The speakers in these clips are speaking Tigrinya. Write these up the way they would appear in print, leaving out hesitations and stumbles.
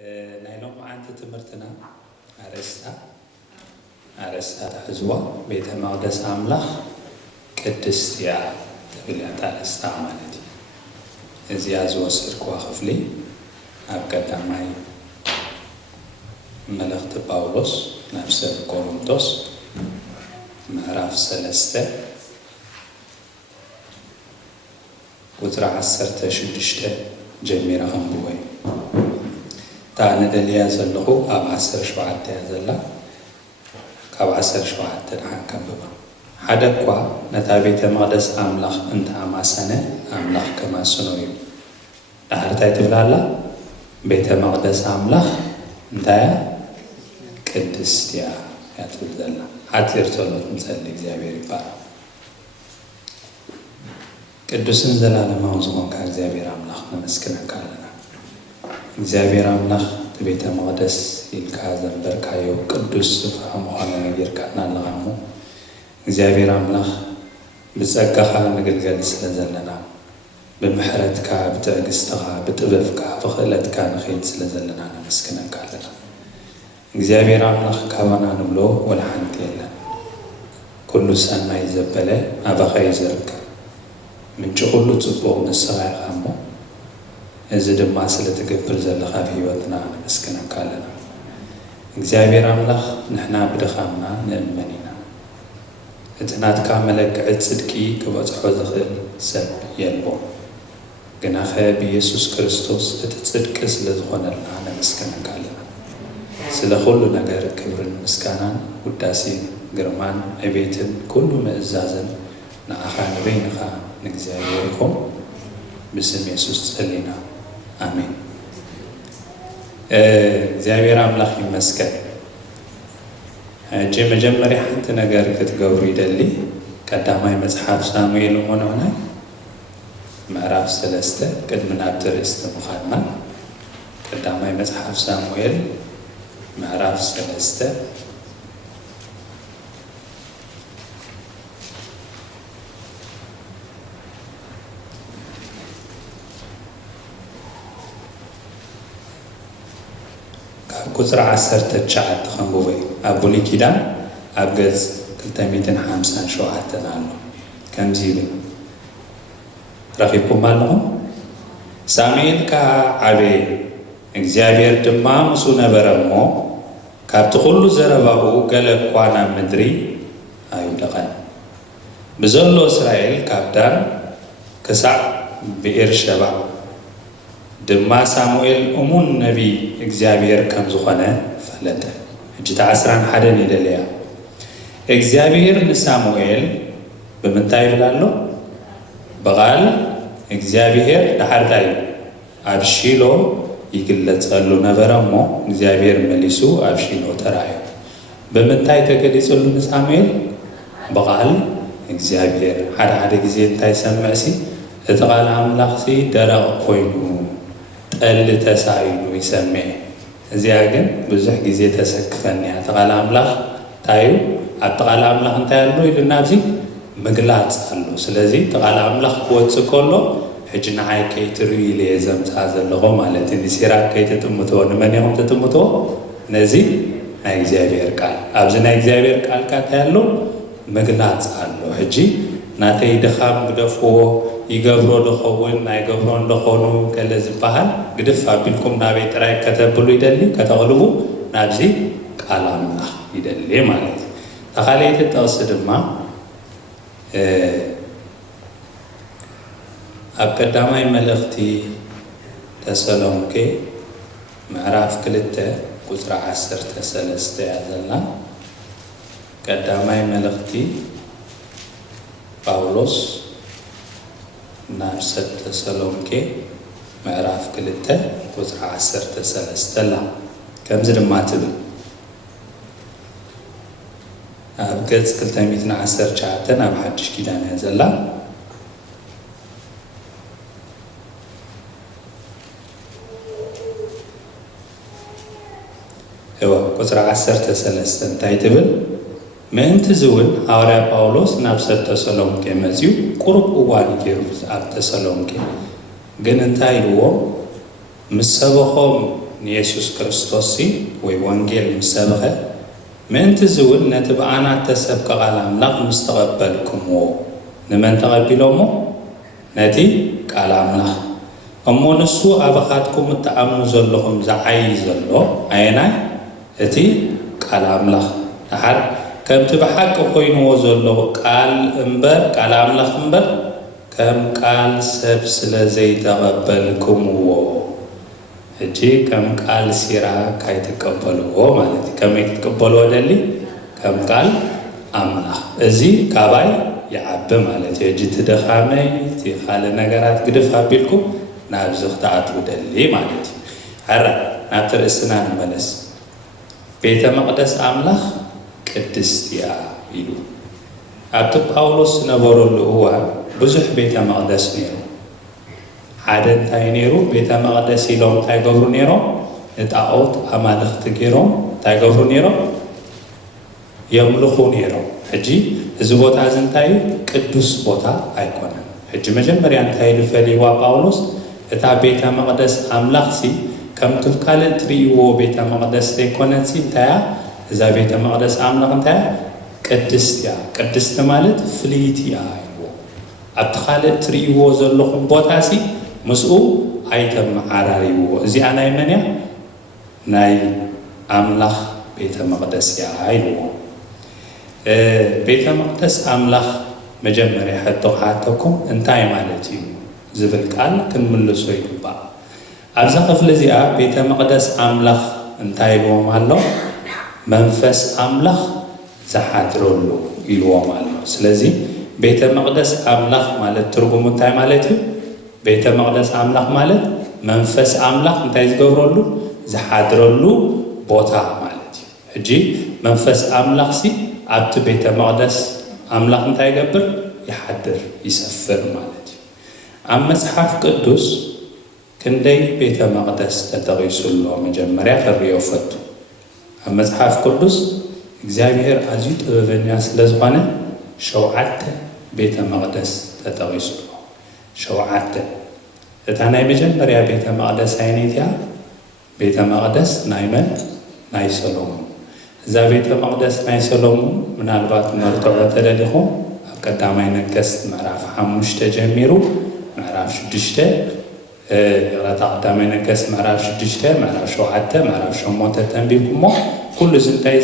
ናይሎም አንተ ትምህርትና አረስታ ተሕዝዋ ቤተ መቅደስ አምላኽ ቅድስት እያ ተብላ ታረስታ ማለት እዩ። እዚያ ዝወሰድክዋ ክፍሊ ኣብ ቀዳማይ መልእኽቲ ጳውሎስ ናብ ሰብ ቆሮንቶስ ምዕራፍ 3 ቁጥሪ 16 ጀሚራ ከንብቦ እዩ። ታነ ደልያ ዘለኹ ኣብ 17 እያ ዘላ ካብ 17 ንሓንከንብባ ሓደ እኳ ነታ ቤተ መቅደስ ኣምላኽ እንተኣማሰነ ኣምላኽ ከማስኖ እዩ። ዳሕርታይ ትብላላ ቤተ መቅደስ ኣምላኽ እንታይ ቅድስት እያ ትብል ዘላ ሓፂር ጸሎት ንጸሊ እግዚአብሔር ይባረክ። ቅዱስን ዘላለማዊ ዝኾንካ እግዚአብሔር ኣምላኽ ነመስግነካ ኣለና። እግዚአብሔር ኣምላኽ ቤተ መቅደስ ኢልካ ዘንበርካዮ ቅዱስ ምዃኑ ነገርካና ኣለኻ እሞ እግዚአብሔር ኣምላኽ ብጸጋኻ ንግልገል ስለ ዘለና ብምሕረትካ ብትዕግስትኻ ብጥበብካ ብኽእለትካ ንኸይድ ስለ ዘለና ነመስግነካ ኣለና። እግዚአብሔር ኣምላኽ ካባና ንብሎ ወላ ሓንቲ የለን። ኩሉ ሰናይ ዘበለ ኣባኻ ይዝርከብ ምንጭ ኩሉ ጽቡቕ ንስኻ ኢኻ እሞ እዚ ድማ ስለ ትገብር ዘለኻ ብሂወትና ነመስግነካ ኣለና። እግዚአብሔር ኣምላኽ ንሕና ብድኻምና ንእመን ኢና። እቲ ናትካ መለክዒ ጽድቂ ክበጽሖ ዝኽእል ሰብ የልቦ ግናኸ ብኢየሱስ ክርስቶስ እቲ ጽድቂ ስለ ዝኾነልና ነመስግነካ ኣለና። ስለ ኩሉ ነገር ክብርን ምስጋናን ውዳሴን ግርማን ዕቤትን ኩሉ ምእዛዝን ንዓኻ ንበይንኻ ንእግዚአብሔር ይኹን ብስም ኢየሱስ ጸሊና አሜን። እግዚአብሔር አምላኽ ይመስገን። እጂ መጀመሪያ ሓንቲ ነገር ክትገብሩ ይደሊ ቀዳማይ መጽሓፍ ሳሙኤል ሆነና ምዕራፍ 3 ቅድሚ ናብቲ ርእስቲ ምኻድና ቀዳማይ መጽሓፍ ሳሙኤል ምዕራፍ 3 ቁጥር 19 ከንብቦ ኣብ ብሉይ ኪዳን ኣብ ገጽ 257 ኣሎ ከምዚ ይብል ረኺብኩም ኣለኹም። ሳሙኤል ከዓ ዓበየ እግዚአብሔር ድማ ምሱ ነበረ እሞ ካብቲ ኩሉ ዘረባኡ ገለ እኳ ናብ ምድሪ ኣይውደቐን። ብዘሎ እስራኤል ካብ ዳን ክሳዕ ብኤርሸባ ድማ ሳሙኤል እሙን ነቢይ እግዚአብሔር ከም ዝኾነ ፈለጠ። ሕጂ 11 ይደልያ እግዚአብሔር ንሳሙኤል ብምንታይ ይብል ኣሎ? በቓል እግዚአብሔር ዳሕርታይ ኣብ ሺሎ ይግለጸሉ ነበረ እሞ እግዚአብሔር መሊሱ ኣብ ሺሎ ተራእዩ። ብምንታይ ተገሊጸሉ ንሳሙኤል? በቓል እግዚአብሔር። ሓደ ጊዜ እንታይ ሰምዕሲ እቲ ቃል ኣምላኽ ደረቕ ኮይኑ ጠል ተሳኢሉ ይሰምዕ። እዚያ ግን ብዙሕ ጊዜ ተሰክፈኒ እያ። ተቓል ኣምላኽ ታዩ ኣብ ተቓል ኣምላኽ እንታይ ኣሎ ኢሉና ኣብዚ ምግላጽ ኣሎ። ስለዚ ተቓል ኣምላኽ ክወፅእ ከሎ ሕጂ ንዓይ ከይትርእዩ ኢለ ዘምፃ ዘለኹ ማለት እዩ። ሲራክ ከይትጥምቶ ንመን ኢኹም ትጥምቶ? ነዚ ናይ እግዚአብሔር ቃል ኣብዚ ናይ እግዚአብሔር ቃል እንታይ ኣሎ? ምግላጽ ኣሎ። ሕጂ ናተይ ድኻም ግደፍዎ ይገብሮ ድኸውን ናይ ገብሮ እንደኾኑ ገለ ዝበሃል ግድፍ ኣቢልኩም ናበይ ጥራይ ከተብሉ ይደሊ ከተቕልቡ ናብዚ ቃል ኣምላኽ ይደሊ ማለት እዩ። ተኻልይቲ ጠቕሲ ድማ ኣብ ቀዳማይ መልእኽቲ ተሰሎንቄ ምዕራፍ 2 ቁጥሪ 13 እያ ዘላ። ቀዳማይ መልእኽቲ ጳውሎስ ናብ ሰብ ተሰሎንቄ ምዕራፍ 2 ቁጥሪ 13 ላ ከምዚ ድማ ትብል ኣብ ገጽ 219 ኣብ ሓድሽ ኪዳን እያ ዘላ። ቁጥሪ 13 እንታይ ትብል? ምእንቲ ዝውን ሐዋርያ ጳውሎስ ናብ ሰብ ተሰሎንቄ መጺኡ ቁሩብ እዋን ገይሩ ኣብ ተሰሎንቄ ግን እንታይ ኢልዎም ምስ ሰበኾም ንኢየሱስ ክርስቶስ ወይ ወንጌል ምሰብኸ ምእንቲ ዝውን ነቲ ብኣና ተሰብከ ቃል ኣምላኽ ምስ ተቐበልኩምዎ ንመን ተቐቢሎሞ ነቲ ቃል ኣምላኽ እሞ ንሱ ኣባኻትኩም እተኣምኑ ዘለኹም ዝዓይ ዘሎ ኣየናይ እቲ ቃል ኣምላኽ ድሓር ከምቲ ብሓቂ ኮይንዎ ዘለኹ ቃል ኣምላኽ እምበር ከም ቃል ሰብ ስለ ዘይተቐበልኩምዎ ሕጂ ከም ቃል ሲራ ካይትቀበልዎ ማለት ከመይ ክትቀበልዎ ደሊ ከም ቃል ኣምላኽ እዚ ካባይ ይዓቢ ማለት እዩ ሕጂ ትደኻመይ እቲ ካልእ ነገራት ግድፍ ኣቢልኩም ናብዚ ክትኣትዉ ደሊ ማለት እዩ ሕራ ናብቲ ርእስና ንመለስ ቤተ መቕደስ ኣምላኽ ቅድስት እያ ኢሉ ኣብቲ ጳውሎስ ዝነበረሉ እዋን ብዙሕ ቤተ መቕደስ ነይሩ ሓደ እንታይ ነይሩ ቤተ መቕደስ ኢሎም እንታይ ገብሩ ነይሮም ንጣዖት ኣማልኽቲ ገይሮም እንታይ ገብሩ ነይሮም የምልኹ ነይሮም ሕጂ እዚ ቦታ እዚ እንታይ ቅዱስ ቦታ ኣይኮነን ሕጂ መጀመርያ እንታይ ልፈልይዋ ጳውሎስ እታ ቤተ መቕደስ ኣምላኽሲ ከምቲ ካልእ ትርእይዎ ቤተ መቕደስ ዘይኮነሲ እንታያ እዛ ቤተ መቕደስ ኣምላኽ እንታይ ቅድስት እያ ቅድስቲ ማለት ፍልይቲ እያ ኢልዎ ኣብቲ ካልእ ትርእይዎ ዘለኹም ቦታሲ ምስኡ ኣይተመዓራርይዎ እዚኣ ናይ መን እያ ናይ ኣምላኽ ቤተ መቕደስ እያ ኢልዎ ቤተ መቕደስ ኣምላኽ መጀመርያ ሕቶ ክሓተኩም እንታይ ማለት እዩ ዝብል ቃል ክንምልሶ ይግባእ ኣብዛ ክፍሊ እዚኣ ቤተ መቕደስ ኣምላኽ እንታይ ኢልዎም ኣሎ መንፈስ ኣምላኽ ዝሓድረሉ ኢልዎም ኣሎ ስለዚ ቤተ መቕደስ ኣምላኽ ማለት ትርጉሙ እንታይ ማለት እዩ ቤተ መቕደስ ኣምላኽ ማለት መንፈስ ኣምላኽ እንታይ ዝገብረሉ ዝሓድረሉ ቦታ ማለት እዩ ሕጂ መንፈስ ኣምላኽሲ ኣብቲ ቤተ መቕደስ ኣምላኽ እንታይ ይገብር ይሓድር ይሰፍር ማለት እዩ ኣብ መጽሓፍ ቅዱስ ክንደይ ቤተ መቕደስ ተጠቒሱሎ መጀመርያ ክርዮ ፈቱ ኣብ መጽሓፍ ቅዱስ እግዚአብሔር ኣዝዩ ጥበበኛ ስለ ዝኾነ 7 ቤተ መቕደስ ተጠቒሱሎ 7 እታ ናይ መጀመርያ ቤተ መቕደስ ኣይነት እያ ቤተ መቕደስ ናይ መን ናይ ሰሎሞን እዛ ቤተ መቕደስ ናይ ሰሎሞን ምናልባት መርትዖ ተደሊኹም ኣብ ቀዳማይ ነገሥት ምዕራፍ 5 ጀሚሩ ምዕራፍ 6 የቕረታ ቀዳማይ ነገሥት ምዕራፍ 6 ምዕራፍ 7 ምዕራፍ 8 ተንቢብኩሞ ኩሉ እዚ እንታይ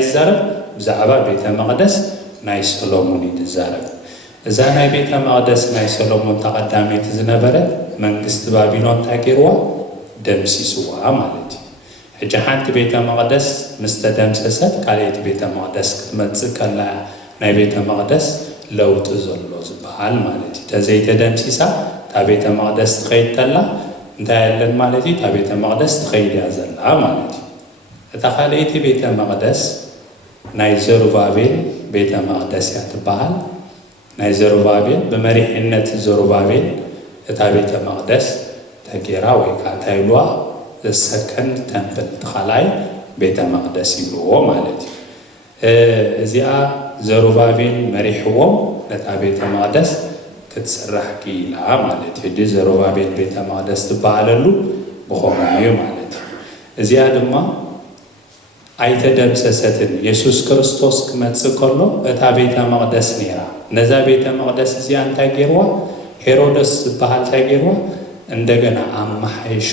ይዛረብ ብዛዕባ ቤተ መቕደስ ናይ ሰሎሞን እዩ ዝዛረብ እዛ ናይ ቤተ መቕደስ ናይ ሰሎሞን ተቐዳሚት ዝነበረት መንግስቲ ባቢሎን እንታይ ገይርዋ ደምሲስዋ ማለት እዩ ሕጂ ሓንቲ ቤተ መቕደስ ምስ ተደምሰሰት ካልአይቲ ቤተ መቕደስ ክትመጽእ ከላ ናይ ቤተ መቕደስ ለውጢ ዘሎ ዝበሃል ማለት እዩ ተዘይተደምሲሳ እታ ቤተ መቕደስ ትኸይድ ተላ እንታይ ያለን ማለት እዩ እታ ቤተ መቕደስ ትኸይድ እያ ዘላ ማለት እዩ እታ ካልአይቲ ቤተ መቕደስ ናይ ዘሩባቤል ቤተ መቕደስ እያ ትበሃል ናይ ዘሩባቤል ብመሪሕነት ዘሩባቤል እታ ቤተ መቕደስ ተጌራ ወይ ከዓ ታይልዋ ሰከንድ ተምፕል ተኻላይ ቤተ መቕደስ ይብልዎ ማለት እዩ እዚኣ ዘሩባቤል መሪሕዎም ነታ ቤተ መቕደስ ክትስራሕ ኪኢላ ማለት እዩ ሕጂ ዘሩባቤል ቤተ መቕደስ ትበሃለሉ ብኸምኡ እዩ ማለት እዩ እዚኣ ድማ ኣይተደምሰሰትን ኢየሱስ ክርስቶስ ክመጽእ ከሎ እታ ቤተ መቕደስ ነይራ ነዛ ቤተ መቕደስ እዚኣ እንታይ ገይርዋ ሄሮደስ ዝበሃል እንታይ ገይርዋ እንደገና ኣመሓይሹ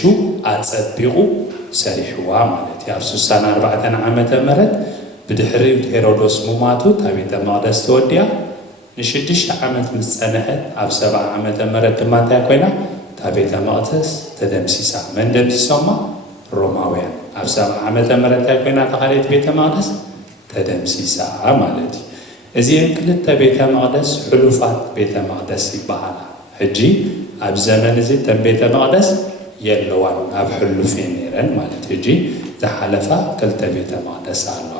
ኣጸቢቑ ሰሪሕዋ ማለት እዩ ኣብ 64 ዓመተ ምህረት ብድሕሪ ሄሮዶስ ሙማቱ እታ ቤተ መቕደስ ተወዲያ ን6 ዓመት ምስ ጸንሐት ኣብ 70 ዓመተ ምህረት ድማ እንታይ ኮይና እታ ቤተ መቕደስ ተደምሲሳ መን ደምሲሶማ ሮማውያን ኣብ 70 ዓመተ ምህረት እንታይ ኮይና እታ ካልአይቲ ቤተ መቕደስ ተደምሲሳ ማለት እዩ እዚአን ክልተ ቤተ መቕደስ ሕሉፋት ቤተ መቕደስ ይበሃላ ሕጂ ኣብ ዘመን እዚ ተን ቤተ መቕደስ የለዋን ኣብ ሕሉፍ እየን ነይረን ማለት እዩ ሕጂ ዝሓለፋ ክልተ ቤተ መቕደስ ኣለዋ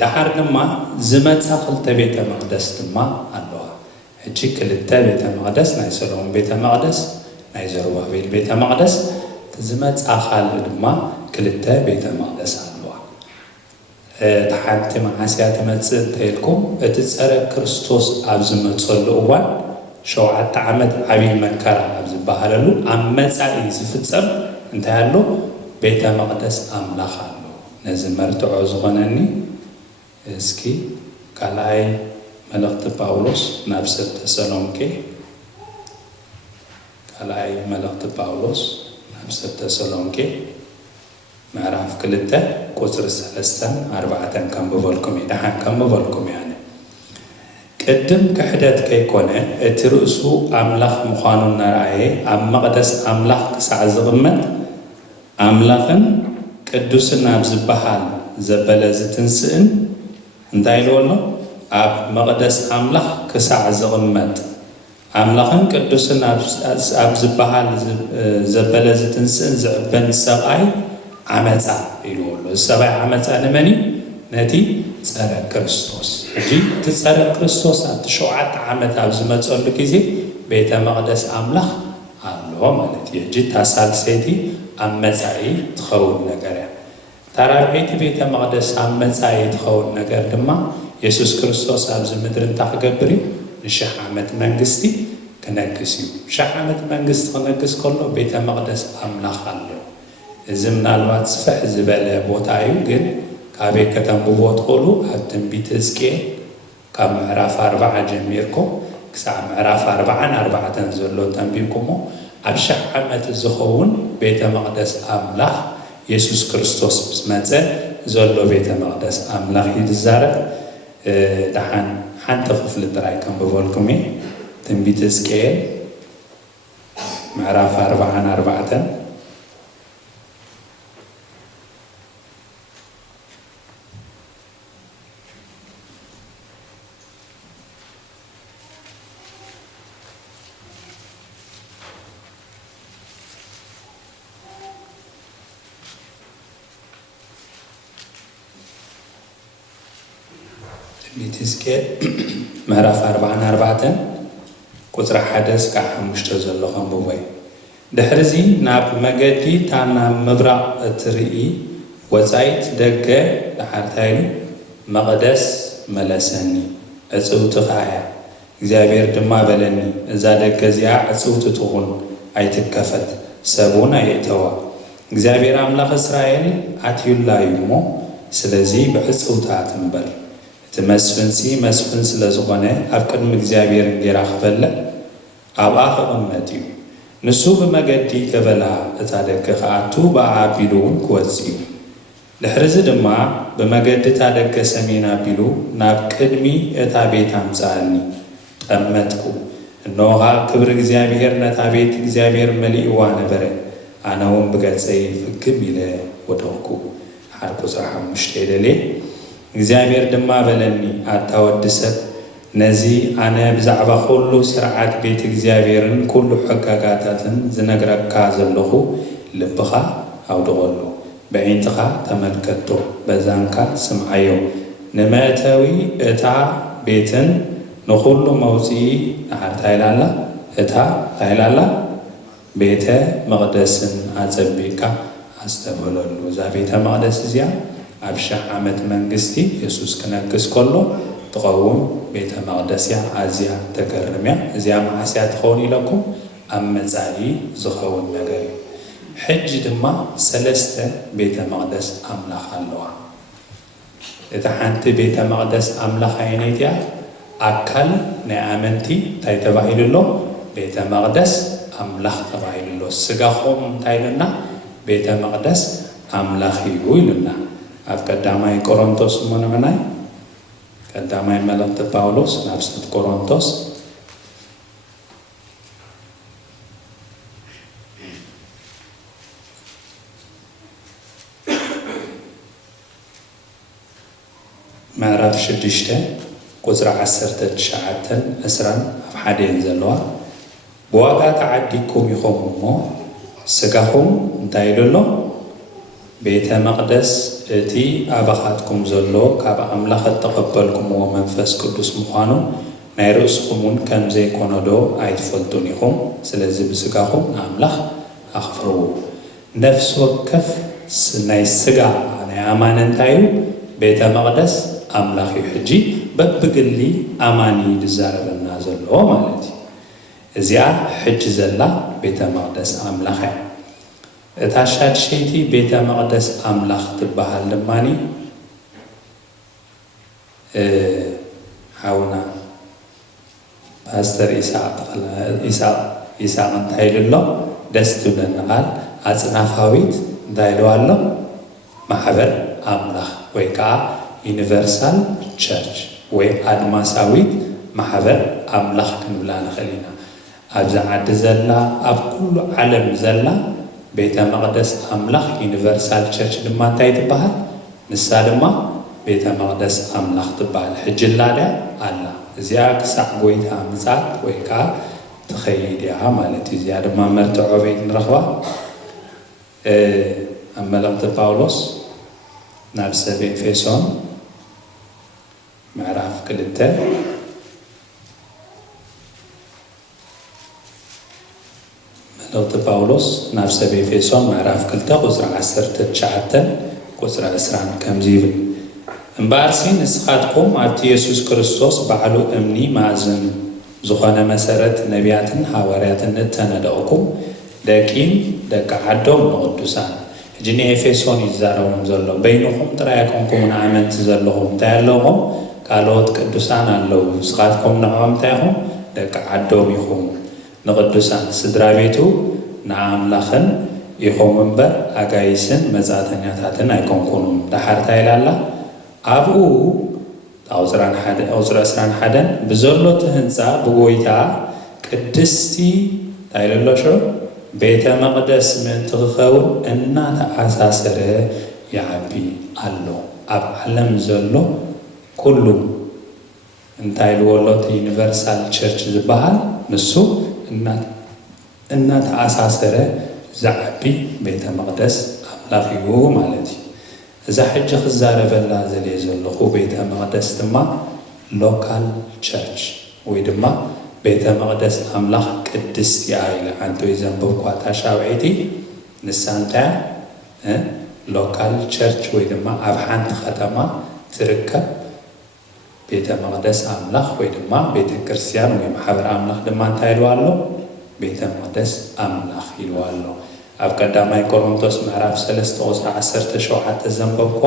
ድሓር ድማ ዝመፃ ክልተ ቤተ መቕደስ ድማ ኣለዋ ሕጂ ክልተ ቤተ መቕደስ ናይ ሰሎሞን ቤተ መቕደስ ናይ ዘሩባቤል ቤተ መቕደስ ዝመፃ ካልእ ድማ ክልተ ቤተ መቕደስ ኣለዋ እቲ ሓንቲ መዓስያ ትመፅእ እንተኢልኩም እቲ ፀረ ክርስቶስ ኣብ ዝመፀሉ እዋን شوعة عمد عبي مكرا أبز بحللو أمتعي زفتصر انتهى له بيت مقدس أملاخ له نزل مرتعو زغنني اسكي كالاي ملغت باولوس نفس تسالونكي كالاي ملغت باولوس نفس تسالونكي معرف كلته قصر الثلاثة 4 كم بفولكم دحان كم بفولكم يعني قدم كحدت كيكونه اترؤسو أملاخ مخانون رأيه أم مقدس أملاخ كسع زغمت أملاخن قدوسنا بزبحال زبالة زتنسئن انتايلو الله أب مقدس أملاخ كسع زغمت أملاخن قدوسنا بزبحال زبالة زتنسئن زعبن سبعي عمتا يلو الله السبعي عمتا نمني نتي تسارة كريستوس جي تسارة كريستوس تشوعت عمتا بزمت أقول كيزي بيت مقدس أملاخ الله مالتي جي تسال سيتي أمتاي تخون نجارة ترى بيت مقدس أمتاي تخون نجار دما يسوع كريستوس أبز مدرن تحقبري نشح عمت منجستي كنجسيو شح عمت منجست كنجس كله بيت مقدس أملاخ الله زمنا الوقت سفح زبالة بوتايو جن كابي كتم بوت قولو هتم بيتزكي كم معرف 4 جميركم كسع معرف 4 تنزلوا تنبيكمو أبشع عمت الزخون بيت مقدس أملاخ يسوع كريستوس بسمته زلوا بيت مقدس أملاخ يتزارب دحان حنت طفل الدراي كم بقولكمي تنبيت سكيل معرف 4 بيتسكيل معرف 4 قطر حدث كحمشت زلخان بوي دحرزي ناب مجدي تانا مبرع ترئي وزايت دقة لحرتايلو مقدس ملسني أصوت خايا إግዚአብሔር ድማ በለኒ እዛ ደገ እዚኣ ኣጽውት ትኹን ኣይትከፈት ሰቡን ኣይእተዋ እግዚአብሔር አምላክ እስራኤል ኣትዩላዩ እሞ ስለዚ ብዕጽውታ ትንበር تمسفنسي مسفنس لزغنة أفكر مجزابير غير أخبله أو آخر أمتي نسوب مجدي كبلا أتادك خاتو بعابيلون كوزيو لحرز دما بمجد تادك سمينا بيلو ناب كدمي أتابيت همساني أمتكو النوها كبر غزابير نتابيت غزابير ملئ وانا بره أنا وم بقصي فكميله ودوكو حركو صراحة مشتيل لي እግዚአብሔር ድማ በለኒ አታወድሰብ ነዚ አነ ብዛዕባ ሁሉ ስርዓት ቤት እግዚአብሔርን ኩሉ ሕጋጋታትን ዝነግረካ ዘለኹ ልብኻ አውድቆሉ በዒንትኻ ተመልከቶ በዛንካ ስምዓዮ ንመእተዊ እታ ቤትን ንኹሉ መውፅኢ ታይላላ እታ ታይላላ ቤተ መቅደስን አጸቢካ አስተበለሉ እዛ ቤተ መቅደስ እዚያ أبشع عمد منجستي يسوع كنكس كله تقوم بيت مقدسيا أزيا تكرميا أزيا معسيا تخوني لكم أما زعي زخون مجري حج دما سلسته بيت مقدس أملاخ اللوا إذا حنت بيت مقدس أملاخ عينيتيا أكل نعمتي تايتباهيل الله بيت مقدس أملاخ تباهيل الله سجاهم تايلنا بيت مقدس أملاخ يقولنا أفكداماي كورنثوس منعناي كداماي ملأت باولوس نفست كورنثوس معرف شدشته قزر 19 أسران أفحادين زلوا بواقع تعديكم يخومو سجاهم دايلولو بيت مقدس اتي أبخاتكم زلو كاب أملاخ تقبلكم ومنفس قدس مخانو نيرسكمون كم زي كونودو عيد فلتونيكم سلازي بسقاهم أملاخ أخفرو نفس وكف ناي السقا أنا أمان انتايو بيت مقدس أملاخ يحجي ببقلي أماني دزارب النازل مالتي እዚኣ ሕጂ ዘላ ቤተ መቅደስ ኣምላኽ እታ ሻድሸይቲ ቤተ መቅደስ ኣምላኽ ትበሃል ድማኒ ሓውና ፓስተር ኢሳቅ እንታይ ኢሉ ኣሎ ደስ ትብለኒ ቃል ኣጽናፋዊት እንታይ ኢሉ ኣሎ ማሕበር ኣምላኽ ወይ ከዓ ዩኒቨርሳል ቸርች ወይ ኣድማሳዊት ማሕበር ኣምላኽ ክንብላ ንኽእል ኢና ኣብዛ ዓዲ ዘላ ኣብ ኩሉ ዓለም ዘላ ቤተ መቅደስ ኣምላኽ ዩኒቨርሳል ቸርች ድማ እንታይ ትበሃል ንሳ ድማ ቤተ መቅደስ ኣምላኽ ትበሃል ሕጂ ላዳ ኣላ እዚኣ ክሳዕ ጎይታ ምጽኣት ወይ ከዓ ትኸይድ እያ ማለት እዩ እዚኣ ድማ መርትዖ ቤት ንረኽባ ኣብ መልእኽቲ ጳውሎስ ናብ ሰብ ኤፌሶን ምዕራፍ 2 መልእኽቲ ጳውሎስ ናብ ሰብ ኤፌሶን ምዕራፍ 2 ቁጽሪ 19 ቁጽሪ 20 ከምዚ ይብል እምበኣርሲ ንስኻትኩም ኣብቲ ኢየሱስ ክርስቶስ ባዕሉ እምኒ ማእዝን ዝኾነ መሰረት ነቢያትን ሃዋርያትን እተነደቕኩም ደቂም ደቂ ዓዶም ንቅዱሳን ሕጂ ንኤፌሶን ይዛረቦም ዘሎ በይንኹም ጥራይ ኣይኮንኩምን ኣመንቲ ዘለኹም እንታይ ኣለኹም ካልኦት ቅዱሳን ኣለዉ ንስኻትኩም ንዕኦም እንታይ ኢኹም ደቂ ዓዶም ኢኹም ንቅዱሳን ስድራ ቤቱ ንኣምላኽን ኢኹም እምበር ኣጋይስን መጻተኛታትን ኣይኮንኩኑን ዳሓር እንታይ ኢላ ኣላ ኣብኡ ቁጽሪ 21 ብዘሎ እቲ ህንፃ ብጎይታ ቅድስቲ እንታይ ኢሉ ኣሎ ሽዑ ቤተ መቅደስ ምእንቲ ክኸውን እናተኣሳሰረ ይዓቢ ኣሎ ኣብ ዓለም ዘሎ ኩሉ እንታይ ኢልዎ ኣሎ እቲ ዩኒቨርሳል ቸርች ዝበሃል ንሱ እናተኣሳሰረ ዝዓቢ ቤተ መቅደስ ኣምላኽ እዩ ማለት እዩ እዛ ሕጂ ክዛረበላ ዘልየ ዘለኹ ቤተ መቅደስ ድማ ሎካል ቸርች ወይ ድማ ቤተ መቅደስ ኣምላኽ ቅድስቲ እያ ኢለ ሓንቲ ወይ ዘንበብኳ ታሻብዒቲ ንሳ እንታይ ሎካል ቸርች ወይ ድማ ኣብ ሓንቲ ከተማ ትርከብ ቤተ መቅደስ ኣምላኽ ወይ ድማ ቤተ ክርስቲያን ወይ ማሕበር ኣምላኽ ድማ እንታይ ኢልዋ ኣሎ ቤተ መቅደስ ኣምላኽ ኢልዋ ኣሎ ኣብ ቀዳማይ ቆሮንቶስ ምዕራፍ 3 ቁጽሪ 17 ዘንበብኳ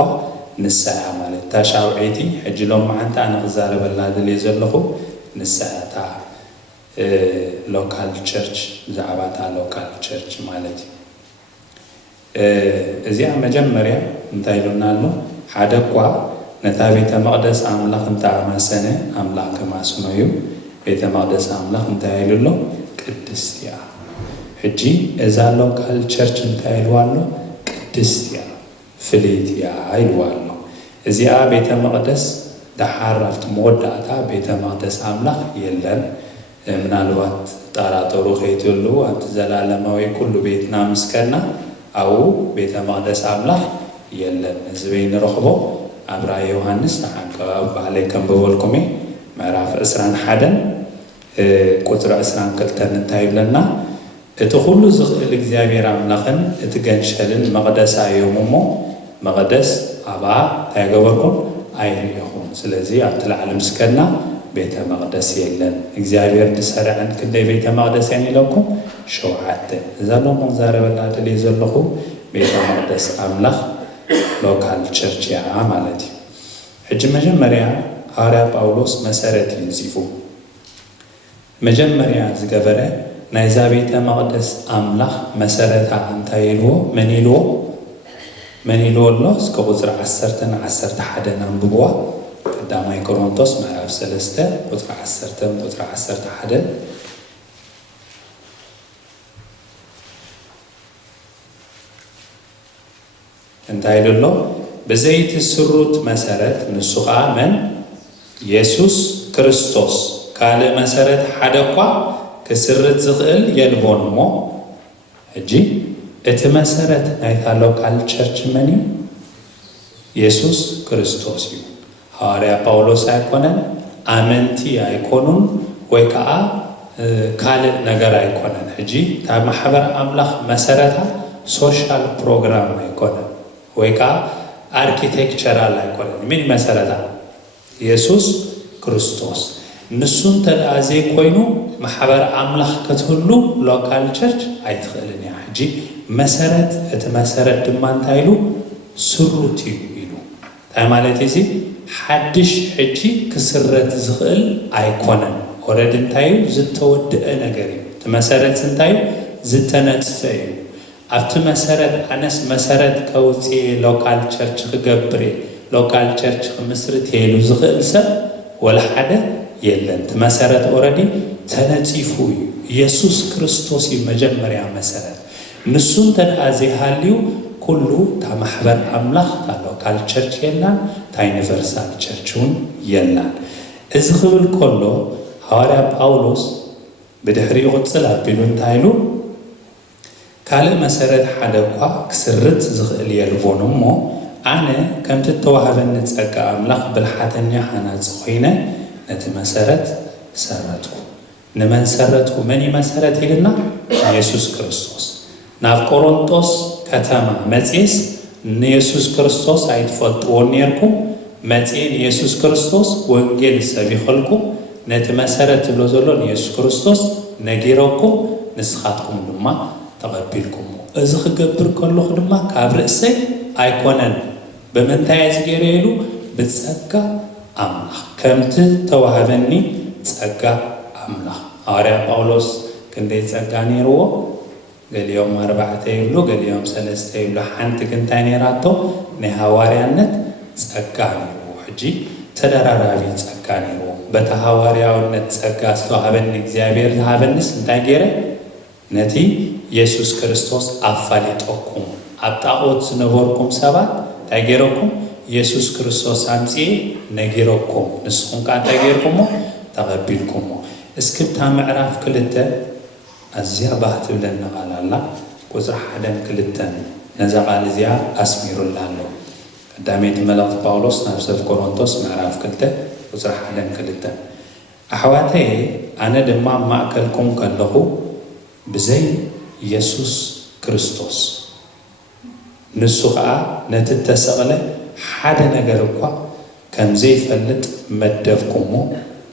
ንሳ እያ ማለት ታሻብዒቲ ሕጂ ሎማዓንቲ ኣነ ክዛረበላ ድልየ ዘለኹ ንሳ እያ እታ ሎካል ቸርች ብዛዕባ እታ ሎካል ቸርች ማለት እዩ እዚኣ መጀመርያ እንታይ ኢሉና ኣሎ ሓደ እኳ ነታ ቤተ መቅደስ ኣምላኽ እንተኣማሰነ ኣምላኽ ከማስኖ እዩ ቤተ መቅደስ ኣምላኽ እንታይ ኢሉ ኣሎ ቅድስቲ እያ ሕጂ እዛ ሎካል ቸርች እንታይ ኢልዋ ኣሎ ቅድስቲ እያ ፍልይቲ እያ ኢልዋ ኣሎ እዚኣ ቤተ መቅደስ ደሓር ኣብቲ መወዳእታ ቤተ መቅደስ ኣምላኽ የለን ምናልባት ጠራጠሩ ከይትህልው ኣብቲ ዘላለማዊ ኩሉ ቤትና ምስከና ኣብኡ ቤተ መቅደስ ኣምላኽ የለን እዚ በይ ንረኽቦ ኣብ ራእየ ዮሃንስ ኣብ ባዕለይ ከንብበልኩም እየ ምዕራፍ 21 ቁጽሪ 22 እንታይ ይብለና እቲ ኩሉ ዝኽእል እግዚኣብሔር ኣምላኽን እቲ ገንሸልን መቕደሳ እዮም እሞ መቕደስ ኣብኣ እንታይ ገበርኩም ኣይርኢኹም ስለዚ ኣብቲ ላዕሊ ምስከና ቤተ መቕደስ የለን እግዚኣብሔር ዝሰርዐን ክንደይ ቤተ መቕደስ እየን ኢለኩም 7 እዛ ሎሞ ክዛረበላ ድልየ ዘለኹ ቤተ መቕደስ ኣምላኽ ሎካል ቸርች እያ ማለት እዩ ሕጂ መጀመርያ ሐዋርያ ጳውሎስ መሰረት ይንፂፉ መጀመርያ ዝገበረ ናይዛ ቤተ መቅደስ ኣምላኽ መሰረታ እንታይ ኢልዎ መን ኢልዎ ኣሎ እስከ ቁጽሪ 11 አንብብዋ ቀዳማይ ቆሮንቶስ ምዕራፍ 3 ቁጽሪ 10 ቁጽሪ 11 እንታይ ኢሉ ኣሎ ብዘይቲ ስሩት መሰረት ንሱ ከዓ መን ኢየሱስ ክርስቶስ ካልእ መሰረት ሓደ እኳ ክስርት ዝኽእል የልቦን እሞ ሕጂ እቲ መሰረት ናይታ ሎካል ቸርች መን እዩ ኢየሱስ ክርስቶስ እዩ ሐዋርያ ጳውሎስ ኣይኮነን ኣመንቲ ኣይኮኑን ወይ ከዓ ካልእ ነገር ኣይኮነን ሕጂ እታ ማሕበር ኣምላኽ መሰረታ ሶሻል ፕሮግራም ኣይኮነን ወይ ከዓ አርኪቴክቸራል አይኮንም ምን መሰረታ ኢየሱስ ክርስቶስ ንሱን ተዳዜ ኮይኑ محبر أملاخ كتهلو لوكال تشرش أيتخلني حجي مسارات مسارات دمان تايلو سروتي يلو تايمالتي زي حدش حجي كسرت زغل أيقونا وردن تايو زتود نجاري تمسارات سنتايو زتنات فايو أفت مسارات أنس مسارات كوتي لوكال تشرش خجبري لوكال تشرش مصر تيلو زغل سر ولا حدا يلن تمسارات أوردي تناتيفو يسوس كريستوس مجمريا مسارات نسون تنازي هاليو كله تا محبر أملاخ تا لوكال تشرش يلان تا يونيفرسال تشرشون يلان إذ خبر كله حواري باولوس بدحري غطسلا بلون تايلو كالي مسارات حدقوا كسرت زغل يلفونمو أنا كم تتوهبن نتسقى أملاخ بالحاتنيا حانات خوينة نتي مسارات سرتكو نمن سرتكو مني مسارات لنا يسوس كريستوس ناف كورنثوس كتاما متيس يسوس كريستوس أيتفطون نيركم متين يسوس كريستوس وانجيل سبي خلقو نتي مسارات لوزولون يسوس كريستوس نجيركم نسخاتكم لما تقبلكم إذا خجبر كله خدمة كابر إسي أيقونن بمنتهى زجيريلو بتسقى أملاخ كم تتوهبني تسقى أملاخ هاريا باولوس كندي تسقى نيرو قال يوم 4 يبلو قال يوم 3 يبلو حانت كنتاني راتو نهاواريانت تسقى نيرو حجي تدرارابي تسقى نيرو بتهاوارياونت تسقى استوهبني እግዚአብሔር ሃበንስ እንታይ ገይረ ነቲ ኢየሱስ ክርስቶስ አፋሊጦኩም አጣዖት ዝነበርኩም ሰባት እንታይ ገይረኩም ኢየሱስ ክርስቶስ አምጽእ ነጊረኩም ንስኹም ካ እንታይ ገይርኩሞ ተቐቢልኩሞ እስክብታ ምዕራፍ 2 أزيا بحث لنا قال الله قصر حدا كلتن نزق أزيا أسمير الله قدامي ملاك باولوس نفس كورنثوس معرف كلته قصر حدا كلتن أحواتي أنا دم ما أكلكم كله بزي يسوع كريستوس نسخة نتتسأله حدا نجربوا كم زي فلت مدفكمو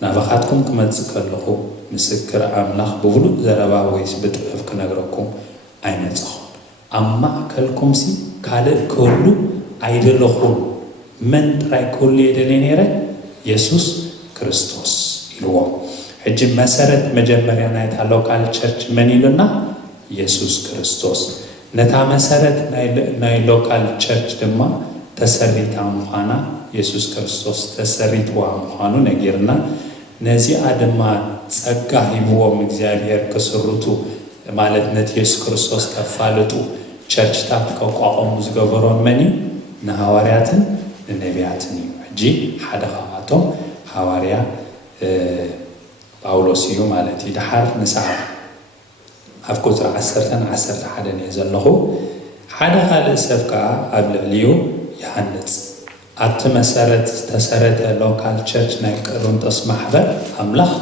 نافخاتكم كما تذكره مسكر أملاخ بقولو زربا ويس بتوقف كنجركم أي متصخون أما أكلكم سي كله كله أيدلهم من تراي كل يدلينيره يسوع كريستوس يلوه حجم مسارة مجمريا نايت هالو كال تشرش منيلنا يسوع كريستوس نتا مسارة ناي لوكال تشرش دما تسريت عمخانا يسوع كريستوس تسريت وعمخانو نجيرنا نزي آدما ጸጋ ይቦም እግዚአብሔር ከሰሩቱ ማለት ነው ኢየሱስ ክርስቶስ ከፋለጡ ቸርችታት ከቋቋሙ ዝገበሮን መኒ ነሐዋርያትን ነቢያትን እንጂ ሓደኻቶም ሐዋርያ ጳውሎስ እዩ ማለት ይድሓር ንሳዕ ኣብ ቁጥር 10-11 የዘለኹ ሓደ ካልእ ሰብ ከዓ ኣብ ልዕሊኡ ይሃንጽ ኣብቲ መሰረት ዝተሰረተ ሎካል ቸርች ናይ ቆሮንቶስ ማሕበር ኣምላኽ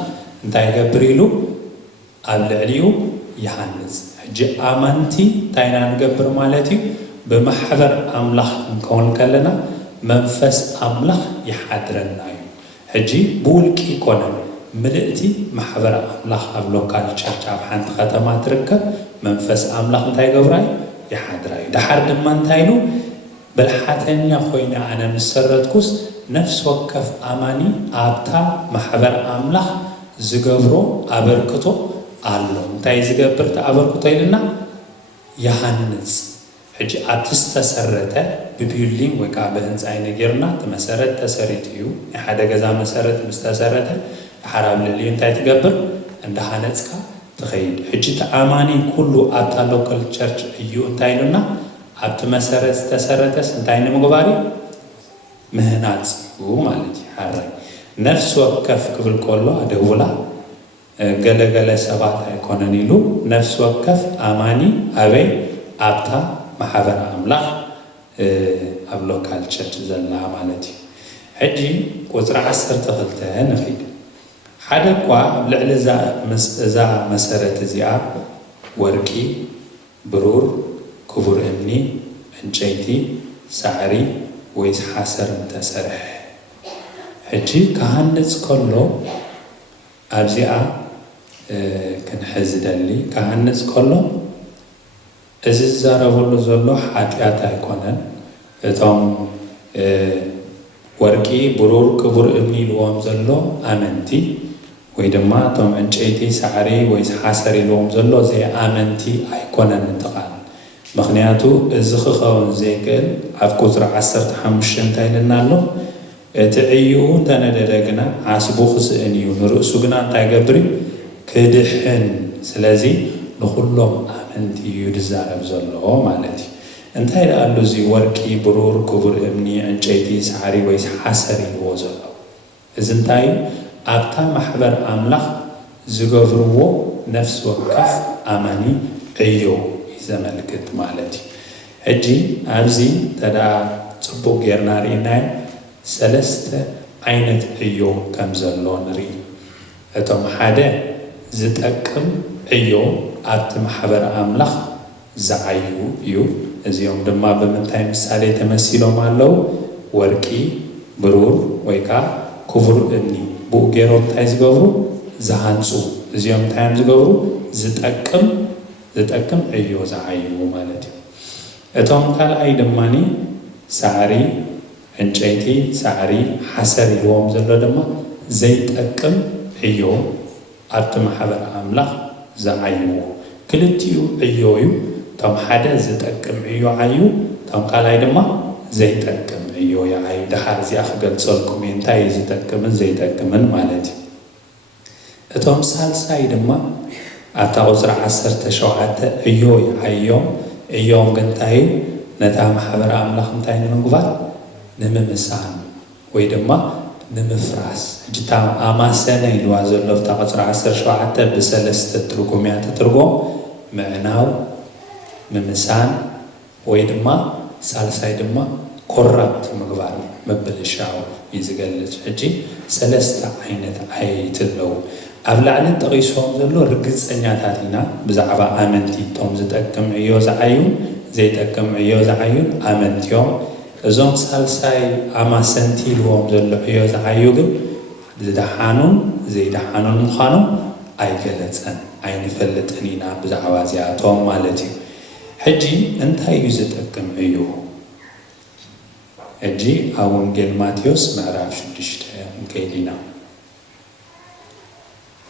እንታይ ይገብር ኢሉ ኣብ ልዕሊኡ ይሃንጽ ሕጂ ኣማንቲ ታይና ንገብር ማለት እዩ ብማሕበር ኣምላኽ እንከውን ከለና መንፈስ ኣምላኽ ይሓድረና እዩ ሕጂ ብውልቂ ይኮነን ምልእቲ ማሕበር ኣምላኽ ኣብ ሎካል ቸርች ኣብ ሓንቲ ከተማ ትርከብ መንፈስ ኣምላኽ እንታይ ይገብራ ይሓድራ እዩ ድሓር ድማ እንታይ ኢሉ بالحاتن خوينا أنا مسرت كوس نفس وقف أماني أبتا محبر أملاخ زجبرو أبركتو الله تاي زجبرت أبركتو إلنا يهانز حج أتستسرته ببيولين وكابهن زين جرنا تمسرت تسريتيو حدا جزا مسرت مستسرته حرام لليون تاي تجبر عند هانزك تخيل حج أماني كله أبتا لوكال تشرش يون تايلنا أبت مسارة تسارة سنتين مقباري مهنات ومالتي حري نفس وقف قبل كله أدولا قال سبعة يكوننيلو نفس وقف أماني أبي أبتا محبر أملاخ أبلو كالتشرش زلا مالتي حجي قطر 10 تغلتها نخيد حدا قوا بلعل زا مسارة زيا ورقي برور كبر أمني أنجيتي سعري ويس حسر متسرح حجي كهندس كله أبزياء ክንሕዝ ደሊ ካህንጽ ከሎ እዚ ዝዛረበሉ ዘሎ ሓጢአት ኣይኮነን እቶም ወርቂ ብሩር ክቡር እምኒ ኢልዎም ዘሎ ኣመንቲ ወይ ድማ እቶም ዕንጨይቲ ሳዕሪ ወይ ሓሰር ኢልዎም ዘሎ ዘይኣመንቲ ኣይኮነን እንትቓል ምክንያቱ እዚ ክኸውን ዘይክእል ኣብ ቁፅሪ 15 እንታይ ኢልና ኣሎ እቲ ዕዩ እንተነደደ ግና ዓስቡ ክስእን እዩ ንርእሱ ግና እንታይ ገብር ክድሕን ስለዚ ንኩሎም ኣመንቲ እዩ ዝዛረብ ዘሎ ማለት እዩ እንታይ ደኣሉ እዚ ወርቂ ብሩር ክቡር እምኒ ዕንጨይቲ ሳዕሪ ወይ ሓሰር ኢልዎ ዘሎ እዚ እንታይ ኣብታ ማሕበር ኣምላኽ ዝገብርዎ ነፍሲ ወከፍ ኣማኒ ዕዮ ዘመልክት ማለት እዩ ሕጂ ኣብዚ ተዳ ጽቡቕ ጌርና ርኢናዮ ሰለስተ ዓይነት ዕዮ ከም ዘሎ ንርኢ እቶም ሓደ ዝጠቅም ዕዮ ኣብቲ ማሕበር ኣምላኽ ዝዓዩ እዩ እዚኦም ድማ ብምንታይ ምሳሌ ተመሲሎም ኣለው ወርቂ ብሩር ወይ ከዓ ክቡር እምኒ ብኡ ገይሮም እንታይ ዝገብሩ ዝሃንፁ እዚኦም እንታይም ዝገብሩ ዝጠቅም ዕዮ ዝዓዩ ማለት እዩ እቶም ካልኣይ ድማኒ ሳዕሪ ዕንጨይቲ ሳዕሪ ሓሰር ኢልዎም ዘሎ ድማ ዘይጠቅም ዕዮ ኣብቲ ማሕበር ኣምላኽ ዝዓይዎ ክልቲኡ ዕዮ እዩ እቶም ሓደ ዝጠቅም ዕዮ ዓዩ እቶም ካልኣይ ድማ ዘይጠቅም ዕዮ ይዓዩ ድሓር እዚኣ ክገልጸልኩም እንታይ እዩ ዝጠቅምን ዘይጠቅምን ማለት እዩ እቶም ሳልሳይ ድማ ኣብታ ቁፅሪ 17 ዕዮ ይዓዮም ዕዮም ግን እንታይ እዩ ነታ ማሕበር ኣምላኽ እንታይ ንምግባር ንምምሳን ወይ ድማ ንምፍራስ ሕጂ ኣማሰነ ኢልዋ ዘሎ ኣብታ ቁፅሪ 17 ብሰለስተ ትርጉም እያ ትትርጎም ምዕናው ምምሳን ወይ ድማ ሳልሳይ ድማ ኮራፕት ምግባር ምብልሻው እዩ ዝገልጽ ሕጂ ሰለስተ ዓይነት ዓየይት ኣለዉ ኣብ ላዕሊ ጠቒሶም ዘሎ ርግፀኛታት ኢና ብዛዕባ ኣመንቲ እቶም ዝጠቅም ዕዮ ዝዓዩ ዘይጠቅም ዕዮ ዝዓዩን ኣመንቲዮም እዞም ሳልሳይ ኣማሰንቲ ኢልዎም ዘሎ ዕዮ ዝዓዩ ግን ዝደሓኑን ዘይደሓኑን ምዃኑ ኣይገለፀን ኣይንፈልጥን ኢና ብዛዕባ እዚኣቶም ማለት እዩ ሕጂ እንታይ እዩ ዝጠቅም ዕዮ ሕጂ ኣብ ወንጌል ማቴዎስ ምዕራፍ 6 ንከይድ ኢና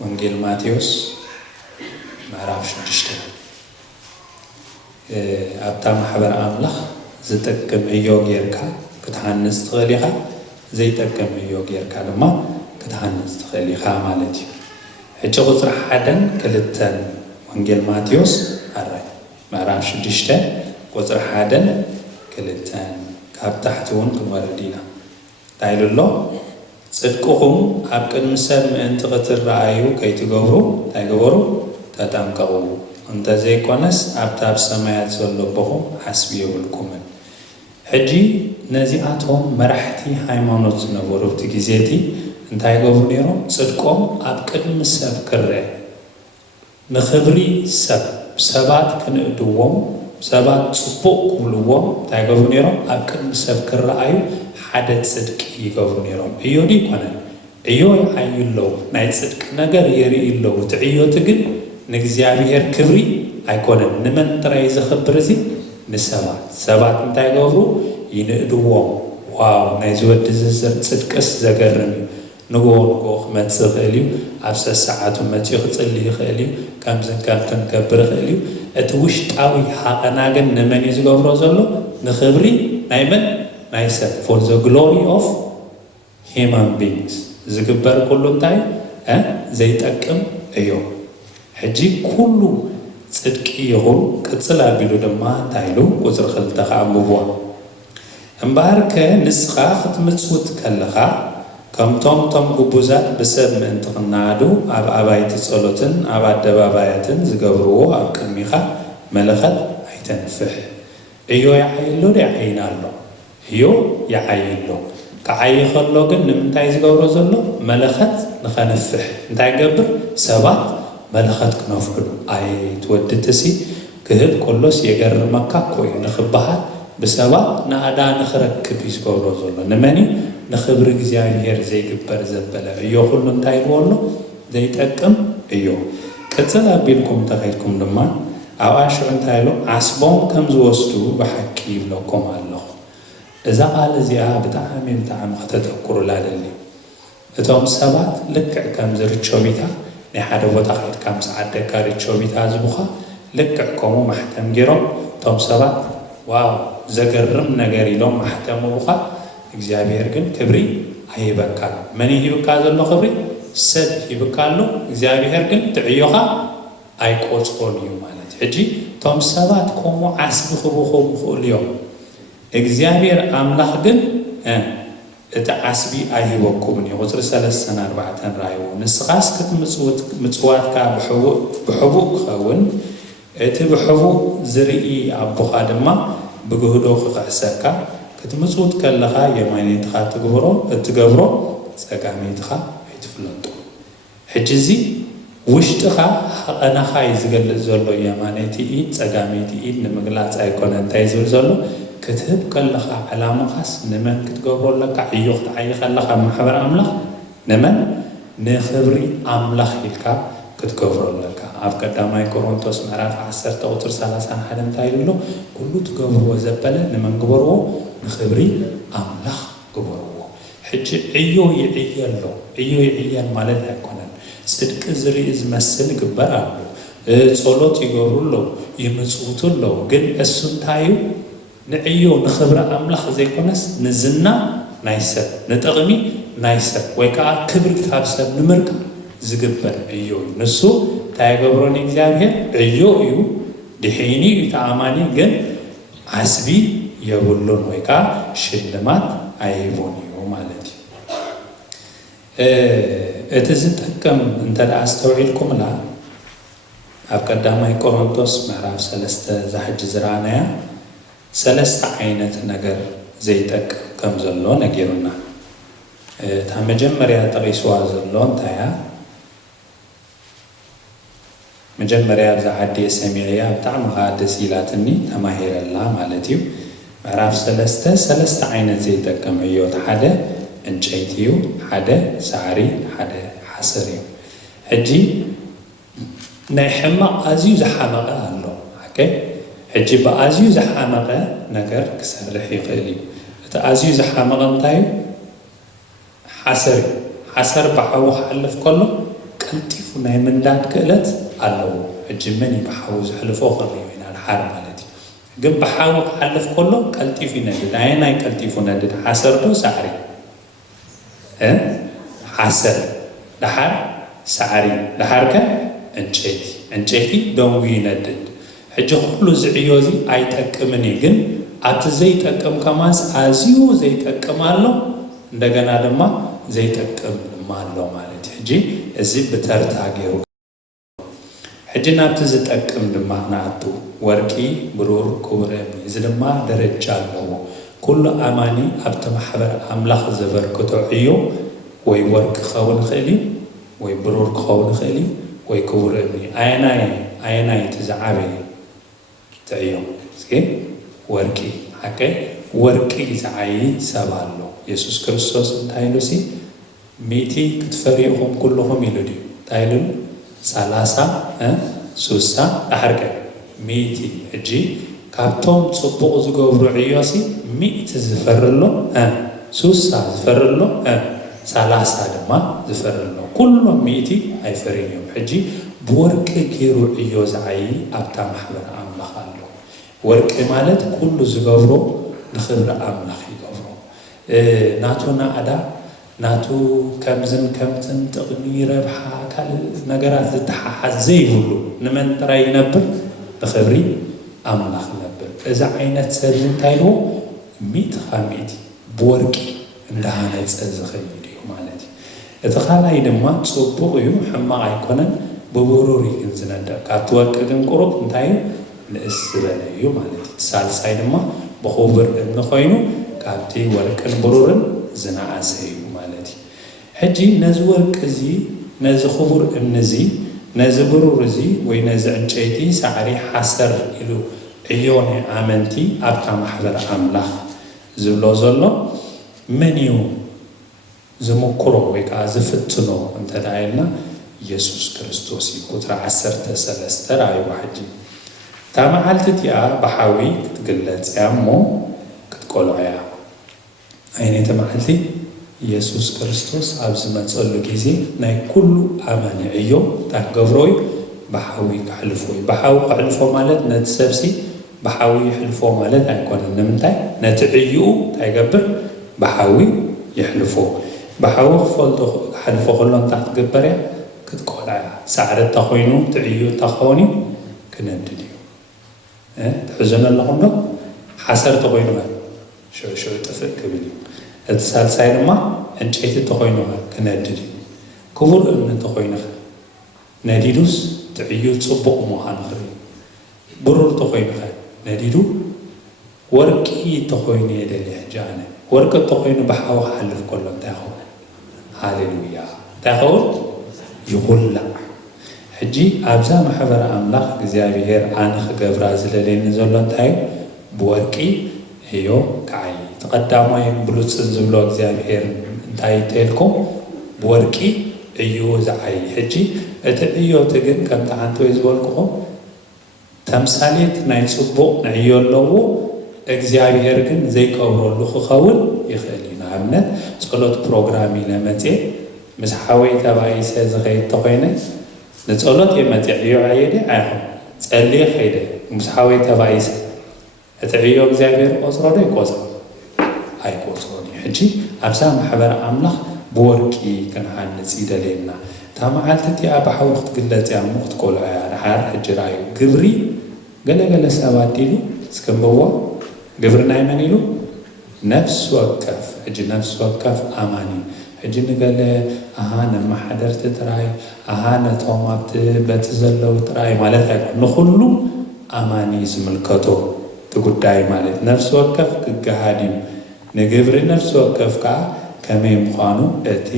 ወንጌል ማቴዎስ ምዕራፍ 6 ኣብታ ማሕበር ኣምላኽ ዝጠቅም ዕዮ ጌርካ ክትሃንጽ ትኽእል ኢኻ ዘይጠቅም ዕዮ ጌርካ ድማ ክትሃንጽ ትኽእል ኢኻ ማለት እዩ ሕጂ ቁፅሪ 1-2 ወንጌል ማቴዎስ ኣራይ ምዕራፍ 6 ቁፅሪ 1-2 ካብ ታሕቲ እውን ክንወርድ ኢና እንታይ ኢሉ ኣሎ ጽድቅኹም ኣብ ቅድሚ ሰብ ምእንቲ ክትረኣዩ ከይትገብሩ እንታይ ገበሩ ተጠንቀቑ እንተዘይኮነስ ኣብታ ኣብ ሰማያት ዘሎ ኣቦኹም ሓስቢ የብልኩምን ሕጂ ነዚኣቶም መራሕቲ ሃይማኖት ዝነበሩ እቲ ግዜቲ እንታይ ገብሩ ነይሮም ጽድቆም ኣብ ቅድሚ ሰብ ክርአ ንኽብሪ ሰባት ክንእድዎም ሰባት ጽቡቕ ክብልዎም እንታይ ገብሩ ነይሮም ኣብ ቅድሚ ሰብ ክረኣዩ ሓደ ጽድቂ ይገብሩ ነይሮም ዕዮ ዲ ይኮነን ዕዮ ይዓዩ ኣለዉ ናይ ጽድቂ ነገር የርኢ ኣለዉ እቲ ዕዮቲ ግን ንእግዚኣብሔር ክብሪ ኣይኮነን ንመን ጥራይ ዝኽብር እዚ ንሰባት እንታይ ገብሩ ይንእድዎም ዋው ናይ ዝወዲ ጽድቅስ ዘገርም እዩ ንጎ ክመጽእ ይኽእል እዩ ኣብ ሰዓቱ መጺኡ ክጽሊ ይኽእል እዩ ከምዝን ከምትን ክገብር ይኽእል እዩ እቲ ውሽጣዊ ሓቐና ግን ንመን እዩ ዝገብሮ ዘሎ ንኽብሪ ናይ መን ናይ ሰብ for the glory of human beings ዝግበር ኩሉ እንታይ ዘይጠቅም ዕዮ ሕጂ ኩሉ ጽድቂ ይኹን ቅጽል ኣቢሉ ድማ እንታይ ኢሉ ቁፅሪ 2 ከኣንብብዋ እምበኣርከ ንስኻ ክትምጽውት ከለኻ ከምቶም ግቡዛት ብሰብ ምእንቲ ክናኣዱ ኣብ ኣባይቲ ጸሎትን ኣብ ኣደባባያትን ዝገብርዎ ኣብ ቅድሚኻ መለኸት ኣይተንፍሕ ዕዮ ይዓይሎ ዶ ይዓይና ኣሎ ዕዮ ይዓይሎ ክዓይ ከሎ ግን ንምንታይ ዝገብሮ ዘሎ መለኸት ንኸንፍሕ እንታይ ገብር ሰባት መለኸት ክነፍሕሉ ኣይ ትወድት እሲ ክህብ ከሎስ የገርመካ ኮይኑ ንኽበሃል ብሰባት ንኣዳ ንኽረክብ እዩ ዝገብሮ ዘሎ ንመን ንኽብሪ እግዚኣብሔር ዘይግበር ዘበለ ዕዮ ኩሉ እንታይ ኢልዎ ኣሎ ዘይጠቅም ዕዮ ቅጽል አቢልኩም ተኸይድኩም ድማ አዋሽዕ እንታይሎ ዓስቦም ከም ዝወስዱ በሐቂ ይብለኩም ኣለኹ እዛ ቃል እዚኣ ብጣዕሚ ከተተኩሩላ ደሊ እቶም ሰባት ልክዕ ከም ዝርቸቢታ ናይ ሓደ ቦታ ኸይድካ ምስ ዓደካ ርቸቢታ ዝቡኻ ልክዕ ከምኡ ማሕተም ገይሮም እቶም ሰባት ዋው ዘገርም ነገር ኢሎም ማሕተሙ ቡኻ እግዚአብሔር ግን ክብሪ አይበካል መን ይብካ ዘሎ ክብሪ ሰብ ይብካ ኣሎ እግዚአብሔር ግን ትዕዮኻ አይቆጽቆን እዩ ማለት ሕጂ እቶም ሰባት ከምኡ ዓስቢ ክቡኹም ይኽእሉ እዮም እግዚአብሔር አምላኽ ግን እቲ ዓስቢ አይበኩምን እዩ ቁጥሪ 3:4 ራእዩ ንስኻስ ክትምጽዋትካ ብሕቡእ ክኸውን እቲ ብሕቡእ ዝርኢ ኣቦኻ ድማ ብግህዶ ክኽዕሰካ ክትምጽውት ከለኻ የማነትኻ እትገብሮ ጸጋሜትኻ ኣይትፍለጡ ሕጂ እዚ ውሽጥኻ ሓቐናኻ ዝገልጽ ዘሎ የማነቲ ኢድ ጸጋሜቲ ኢድ ንምግላጽ ኣይኮነ እንታይ ዝብል ዘሎ ክትህብ ከለኻ ዕላማኻስ ንመን ክትገብሮለካ ዕዮ ክትዓይ ከለኻ ማሕበር ኣምላኽ ንመን ንኽብሪ ኣምላኽ ኢልካ ክትገብሮለካ ኣብ ቀዳማይ ቆሮንቶስ ምዕራፍ 10 ቁጥሪ 31 እንታይ ኢሉ ኩሉ ትገብርዎ ዘበለ ንመን ግበርዎ ንኽብሪ ኣምላኽ ግበርዎ ሕጂ ዕዮ ይዕየሎ ዕዮ ይዕየል ማለት ኣይኮነን ጽድቂ ዝርኢ ዝመስል ግበር ኣሎ ጸሎት ይገብሩሎ ይምጽውቱሎ ግን እሱ እንታይ እዩ ንዕዮ ንኽብሪ ኣምላኽ ዘይኮነስ ንዝና ናይ ሰብ ንጥቕሚ ናይ ሰብ ወይ ከዓ ክብሪ ካብ ሰብ ንምርካብ ዝግበር ዕዮ እዩ ንሱ እንታይ ገብሮን እግዚአብሔር ዕዮ እዩ ድሒኒ እዩ ተኣማኒ ግን ዓስቢ የብሉን ወይ ከዓ ሽልማት ኣይቦን እዩ ማለት እዩ እቲ ዝጠቅም እንተደኣ አስተውዒልኩምላ ኣብ ቀዳማይ ቆሮንቶስ ምዕራፍ 3 ዛሕጂ ዝረኣናያ 3 ዓይነት ነገር ዘይጠቅም ከም ዘሎ ነጊሩና እታ መጀመርያ ጠቂስዋ ዘሎ እንታያ መጀመርያ ኣብዛ ዓዲ ሰሚዕያ ብጣዕሚ ኸዓ ደስ ኢላትኒ ተማሂረላ ማለት እዩ ምዕራፍ 3 ዓይነት ዘይጠቅም ዕዮት ሓደ እንጨይቲ እዩ ሓደ ሳዕሪ ሓደ ሓሰር እዩ ሕጂ ናይ ሕማቕ ኣዝዩ ዝሓመቐ ኣሎ ኦኬ ሕጂ ብኣዝዩ ዝሓመቐ ነገር ክሰርሕ ይኽእል እዩ እቲ ኣዝዩ ዝሓመቐ እንታይ እዩ ሓሰር እዩ ሓሰር ብሓዊ ክሓልፍ ከሎ ቀልጢፉ ናይ ምንዳድ ክእለት ኣለዎ ሕጂ መን ብሓዊ ዝሕልፎ ኸሪዩ ኢና ድሓር ማለት እዩ ግን ብሓዊ ክሓልፍ ከሎ ቀልጢፉ ይነድድ ኣየናይ ቀልጢፉ ነድድ ሓሰር ዶ ሳዕሪ ሓሰር ድሓር ሳዕሪ ድሓር ከ ዕንጨይቲ ደንጉ ይነድድ ሕጂ ኩሉ ዝዕዮ እዚ ኣይጠቅምን እዩ ግን ኣብቲ ዘይጠቅም ከማስ ኣዝዩ ዘይጠቅም ኣሎ እንደገና ድማ ዘይጠቅም ድማ ኣሎ ማለት እዩ ሕጂ እዚ ብተርታ ገይሩ ሕጂ ናብቲ ዝጠቅም ድማ ናቱ ወርቂ ብሩር ክቡር እምኒ እዚ ድማ ደረጃ ኣለዎ ኩሉ ኣማኒ ኣብቲ ማሕበር ኣምላኽ ዘበርክቶ ዕዮ ወይ ወርቂ ክኸውን ይኽእል እዩ ወይ ብሩር ክኸውን ይኽእል እዩ ወይ ክቡር እምኒ ኣየናይ እቲ ዝዓበየ ትዕዮ እስኪ ወርቂ ሓቀይ ወርቂ ዝዓይ ሰብ ኣሎ ኢየሱስ ክርስቶስ እንታይ ኢሉ ሲ 100 ክትፈሪኹም ኩልኹም ኢሉ ድዩ እንታይ ኢሉ 30 60 ድሓር ከ 100 ሕጂ ካብቶም ጽቡቕ ዝገብሩ ዕዮሲ 100 ዝፈርሎ 60 ዝፈርሎ 30 ድማ ዝፈርሎ ኩሎም 100 ኣይፈርን እዮም ሕጂ ብወርቂ ገይሩ ዕዮ ዝዓይ ኣብታ ማሕበር ኣምላኽ ኣሎ ወርቂ ማለት ኩሉ ዝገብሮ ንኽብሪ ኣምላኽ ይገብሮ ናቱ ናዕዳ ናቱ ከምዝን ከምትን ጥቕሚ ረብሓ ካልእ ነገራት ዝተሓሓዝ ዘይብሉ ንመን ጥራይ ይነብር ንኽብሪ ኣምላኽ ነብር እዚ ዓይነት ሰብ እንታይ ኢልዎ 100 ብወርቂ እንዳሃነፀ ዝኸይድ እዩ ማለት እዩ እቲ ካልኣይ ድማ ጽቡቕ እዩ ሕማቕ ኣይኮነን ብብሩር ግን ዝነድቕ ካብቲ ወርቂ ግን ቁሩብ እንታይ እዩ ንእስ ዝበለ እዩ ማለት እዩ እቲ ሳልሳይ ድማ ብኽቡር እምኒ ኮይኑ ካብቲ ወርቅን ብሩርን ዝነኣሰ እዩ ማለት እዩ ሕጂ ነዚ ወርቂ እዚ ነዚ ክቡር እምኒ እዚ ነዚ ብሩር እዚ ወይ ነዚ ዕንጨይቲ ሳዕሪ ሓሰር ኢሉ ዕዮ ናይ ኣመንቲ ኣብታ ማሕበር ኣምላኽ ዝብሎ ዘሎ መን እዩ ዝምክሮ ወይ ከዓ ዝፍትኖ እንተደኣ ኢልና ኢየሱስ ክርስቶስ ቁጥሪ 13 ራእዩ ሕጂ ታመዓልትቲኣ ብሓዊ ክትግለጽ እያ እሞ ክትቆልዖ እያ ዓይነተ መዓልቲ ኢየሱስ ክርስቶስ ኣብ ዝመጸሉ ጊዜ ናይ ኩሉ ኣማኒ ዕዮ ታገብሮይ ብሓዊ ክሕልፎ እዩ ብሓዊ ክሕልፎ ማለት ነቲ ሰብሲ ብሓዊ ይሕልፎ ማለት ኣይኮነን ንምንታይ ነቲ ዕዩኡ እንታይ ይገብር ብሓዊ ይሕልፎ ብሓዊ ክፈልጦ ክሕልፎ ከሎ እንታይ ክትግበር እያ ክትቆልዓ እያ ሳዕሪ እንተኾይኑ እቲ ዕዩ እንተኸውን እዩ ክነድድ እዩ ትሕዘኑ ኣለኹም ዶ ሓሰር እንተኾይኑ ሽዑ ጥፍእ ክብል እዩ እቲ ሳልሳይ ድማ ዕንጨይቲ እንተኾይኑ ክነድድ እዩ ክቡር እምኒ እንተኾይኑ ነዲዱስ እቲ ዕዩ ፅቡቕ ምዃኑ ክርኢ ብሩር እንተኾይኑ ነዲዱ ወርቂ እንተኾይኑ የደሊ ሕጂ ኣነ ወርቂ እንተኾይኑ ብሓዊ ክሓልፍ ከሎ እንታይ ይኸውን ሃሌሉያ እንታይ ይኸውን ይኹላዕ ሕጂ ኣብዛ ማሕበረ ኣምላኽ እግዚኣብሔር ኣነ ክገብራ ዝለለየኒ ዘሎ እንታይ ብወርቂ እዮ ከዓይ ተቐዳማይን ብሉፅን ዝብሎ እግዚኣብሔር እንታይ ተልኩም ብወርቂ እዩ ዝዓይ ሕጂ እቲ ዕዮት ግን ከምቲ ሓንቲ ወይ ዝበልክኹም ተምሳሌት ናይ ፅቡቕ ንዕዮ ኣለዎ እግዚኣብሔር ግን ዘይቀብረሉ ክኸውን ይኽእል እዩ ንኣብነት ጸሎት ፕሮግራም ኢለ መፅአ ምስ ሓወይ ተባኢሰ ዝኸይድ ተኾይነ ንጸሎት የመፅዕ ዕዮ ዓየደ ኣይኹን ጸልየ ኸይደ ምስ ሓወይ ተባኢሰ እቲ ዕዮ እግዚኣብሔር ቆፅሮ ዶ ይቆፅሮ ኣይቆፅሮን እዩ ሕጂ ኣብዛ ማሕበረ ኣምላኽ ብወርቂ ክንሃንፅ ይደልየና እታ መዓልቲ እቲኣ ብሓዊ ክትግለጽ እያ እሞ ክትቆልዖ እያ ድሓር ሕጂ ራእዩ ግብሪ ገለገለ ሰባት ዲሉ እስከንብዎ ግብሪ ናይ መን ኢሉ ነፍሲ ወከፍ ሕጂ ነፍሲ ወከፍ ኣማኒ ሕጂ ንገለ ኣሃ ነማሓደርቲ ጥራይ ኣሃ ነቶም ኣብቲ በቲ ዘለዉ ጥራይ ማለት ኣይኮን ንኹሉ ኣማኒ ዝምልከቶ እቲ ጉዳይ ማለት ነፍሲ ወከፍ ክገሃድ እዩ ንግብሪ ነፍሲ ወከፍ ከዓ ከመይ ምዃኑ እቲ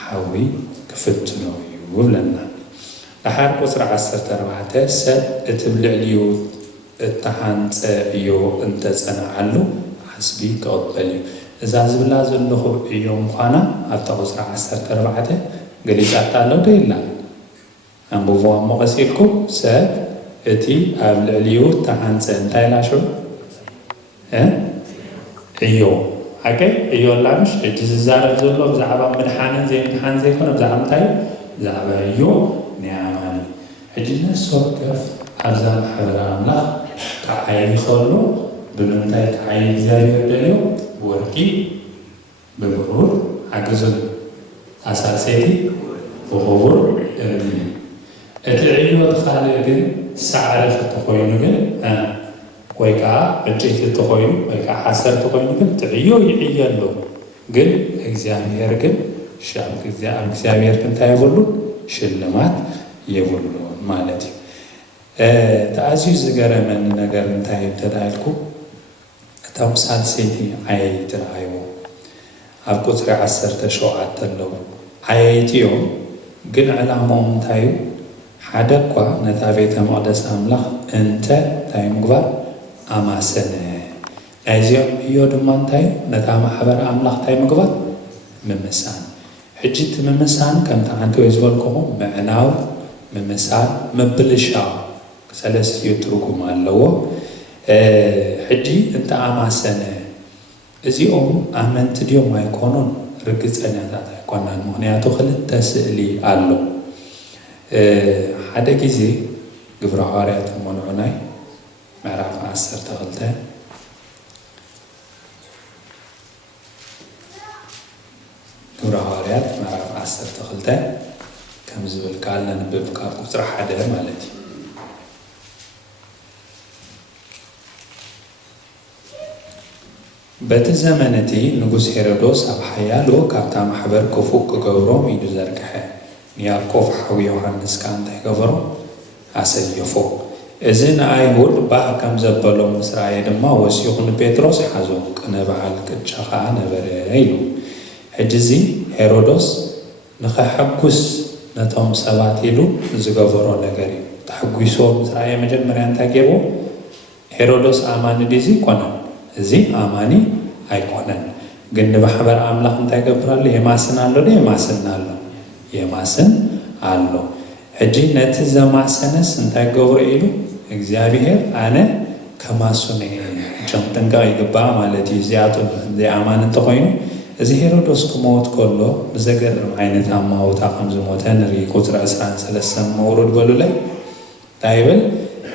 ሓዊ ክፍትኖ እዩ ብለና ድሓር ቁፅሪ 14 ሰብ እቲ ብልዕልዩ እተሓንፀ ዕዮ እንተጸንዓሉ ሓስቢ ክቕበል እዩ እዛ ዝብላ ዘለኹ ዕዮ ምዃና ኣብታ ቁፅሪ 14 ገሊፃታ ኣሎ ዶ የላ ኣንብብዋ እሞ ቀሲልኩም ሰብ እቲ ኣብ ልዕልዩ እተሓንፀ እንታይ ላሽዑ ዕዮ ሓቀይ ዕዮ ላምሽ ሕጂ ዝዛረብ ዘሎ ብዛዕባ ምድሓንን ዘይምድሓን ዘይኮነ ብዛዕባ እንታይ ብዛዕባ ዕዮ ናይ ኣማኒ ሕጂ ነፍሲ ወከፍ ኣብዛ ማሕበረ ኣምላኽ ክዓይ ከሎ ብምንታይ ክዓይ እግዚኣብሔር ደልዮ ብወርቂ ብብሩር ሓገዙን ኣሳሰይቲ ብኽቡር እምኒ እቲ ዕዮ ካልእ ግን ሳዕሪ እንተኾይኑ ግን ወይ ከዓ ዕንጨይቲ እንተኾይኑ ወይ ከዓ ሓሰር እንተኾይኑ ግን እቲ ዕዮ ይዕዮ ኣሎ ግን እግዚኣብሔር ግን ኣብ እግዚኣብሔር እንታይ የብሉ ሽልማት የብሉ ማለት እዩ ተኣዝዩ ዝገረመኒ ነገር እንታይ ተዳልኩ እቶም ሳልሰይቲ ዓየይቲ ረኣይዎ ኣብ ቁፅሪ 17 ኣለዉ ዓየይቲ እዮም ግን ዕላማኦም እንታይ እዩ ሓደ እኳ ነታ ቤተ መቕደስ ኣምላኽ እንታይ ምግባር ኣማሰነ ናይዚኦም ዕዮ ድማ እንታይ ነታ ማሕበረ ኣምላኽ እንታይ ምግባር ምምሳን ሕጂ እቲ ምምሳን ከምቲ ሓንቲ ወይ ዝበልክኹም ምዕናው ምምሳን ምብልሻው ሰለስቲኡ ትርጉም ኣለዎ ሕጂ እንተ ኣማሰነ እዚኦም ኣመንቲ ድዮም ኣይኮኑን ርግፀኛታት ኣይኮናን ምክንያቱ ክልተ ስእሊ ኣሎ ሓደ ጊዜ ግብረ ሐዋርያት መልዑናይ ምዕራፍ 12 ግብረ ሐዋርያት ምዕራፍ 12 ከም ዝብል ቃል ነንብብ ካብ ቁፅሪ 1 ማለት እዩ በቲ ዘመን እቲ ንጉስ ሄሮዶስ ኣብ ሓያሎ ካብታ ማሕበር ክፉእ ክገብሮም ኢዱ ዘርግሐ ንያዕቆብ ሓዊ ዮሃንስ ከዓ እንታይ ገበሮ ኣሰየፎ እዚ ንኣይሁድ ባህ ከም ዘበሎም ምስ ረኣየ ድማ ወሲኹ ንጴጥሮስ ሓዞ ቅነ በዓል ቅጫ ከዓ ነበረ ኢሉ ሕጂ እዚ ሄሮዶስ ንኸሐጉስ ነቶም ሰባት ኢሉ ዝገበሮ ነገር እዩ ተሐጒሶም ምስ ረኣየ መጀመርያ እንታይ ገይርዎ ሄሮዶስ ኣማኒ ድዚ ኮነን እዚ ኣማኒ ኣይኮነን ግን ንማሕበር ኣምላኽ እንታይ ገብራሉ የማስን ኣሎ ዶ የማስን ኣሎ የማስን አለው ሕጂ ነቲ ዘማሰነስ እንታይ ገብሮ ኢሉ እግዚአብሔር ኣነ ከማሱነ ጀም ጥንቃቅ ይግባእ ማለት እዩ እዚኣቶም ዘይኣማን እንተኮይኑ እዚ ሄሮዶስ ክመውት ከሎ ብዘገርም ዓይነት ኣማውታ ከም ዝሞተ ንርኢ ቁፅሪ 23 መውሩድ በሉ ላይ እንታይ ይብል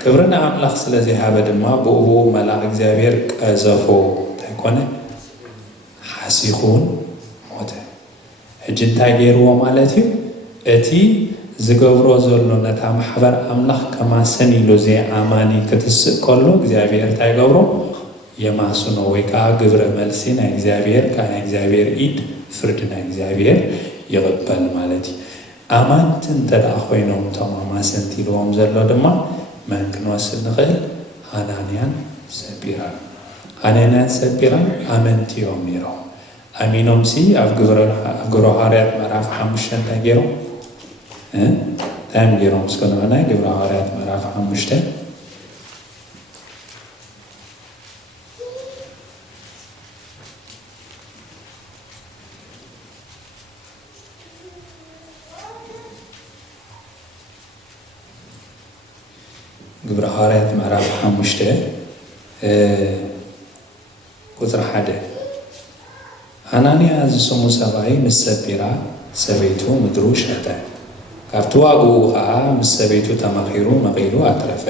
ክብሪ ንኣምላኽ ስለዘይሃበ ድማ ብእቡ መልኣክ እግዚአብሔር ቀዘፎ እንታይ ኮነ ሓሲኹን ሞተ ሕጂ እንታይ ገይርዎ ማለት እዩ እቲ ዝገብሮ ዘሎ ነታ ማሕበር ኣምላኽ ከማሰን ኢሉ ዘይኣማኒ ክትስእ ከሎ እግዚአብሔር እንታይ ገብሮ የማስኖ ወይ ከዓ ግብረ መልሲ ናይ እግዚአብሔር ካብ ናይ እግዚአብሔር ኢድ ፍርዲ ናይ እግዚአብሔር ይቕበል ማለት እዩ ኣማንቲ እንተደኣ ኮይኖም እቶም ኣማሰንቲ ኢልዎም ዘሎ ድማ መን ክንወስድ ንኽእል ሃናንያን ሰጲራን ኣመንቲ እዮም ነይሮም ኣሚኖም ሲ ኣብ ግብረ ሐዋርያት ምዕራፍ 5 እንታይ ገይሮም እንታይ ገይሮም እስከነበናይ ግብረ ሐዋርያት ምዕራፍ 5 ግብረ ሐዋርያት ምዕራፍ 5 ቁጥሪ 1 ሃናንያ ዝስሙ ሰብኣይ ምስ ሰጲራ ሰበይቱ ምድሩ ሸጠ ካብቲ ዋግኡ ከዓ ምስ ሰበይቱ ተመኺሩ መቒሉ ኣትረፈ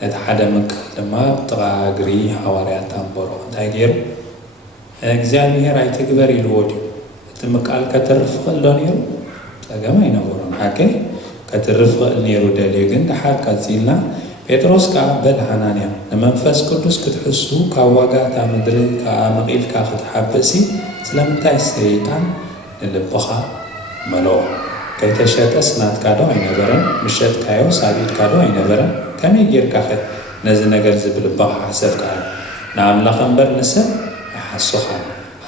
ነቲ ሓደ ምክር ድማ ብጥቓ እግሪ ሐዋርያት ኣንበሮ እንታይ ገይሩ እግዚኣብሔር ኣይትግበር ኢልዎ ድዩ እቲ ምቃል ከተርፍ ክእል ዶ ነይሩ ፀገም ኣይነበሮን ሓቂ ከተርፍ ክእል ነይሩ ደልዩ ግን ድሓር ቀፂልና ጴጥሮስ ከዓ በል ሃናንያ ንመንፈስ ቅዱስ ክትሕሱ ካብ ዋጋታ ምድሪ ከዓ መቒልካ ክትሓብሲ ስለምንታይ ሰይጣን ንልብኻ መለኦ ከይተሸጠስ ናትካ ዶ ኣይነበረን ምሸጥካዮ ሳቢድካ ዶ ኣይነበረን ከመይ ጌርካ ኸ ነዚ ነገር ዝብልባኻ ሓሰብካ ንኣምላኽ እምበር ንሰብ ይሓሱኻ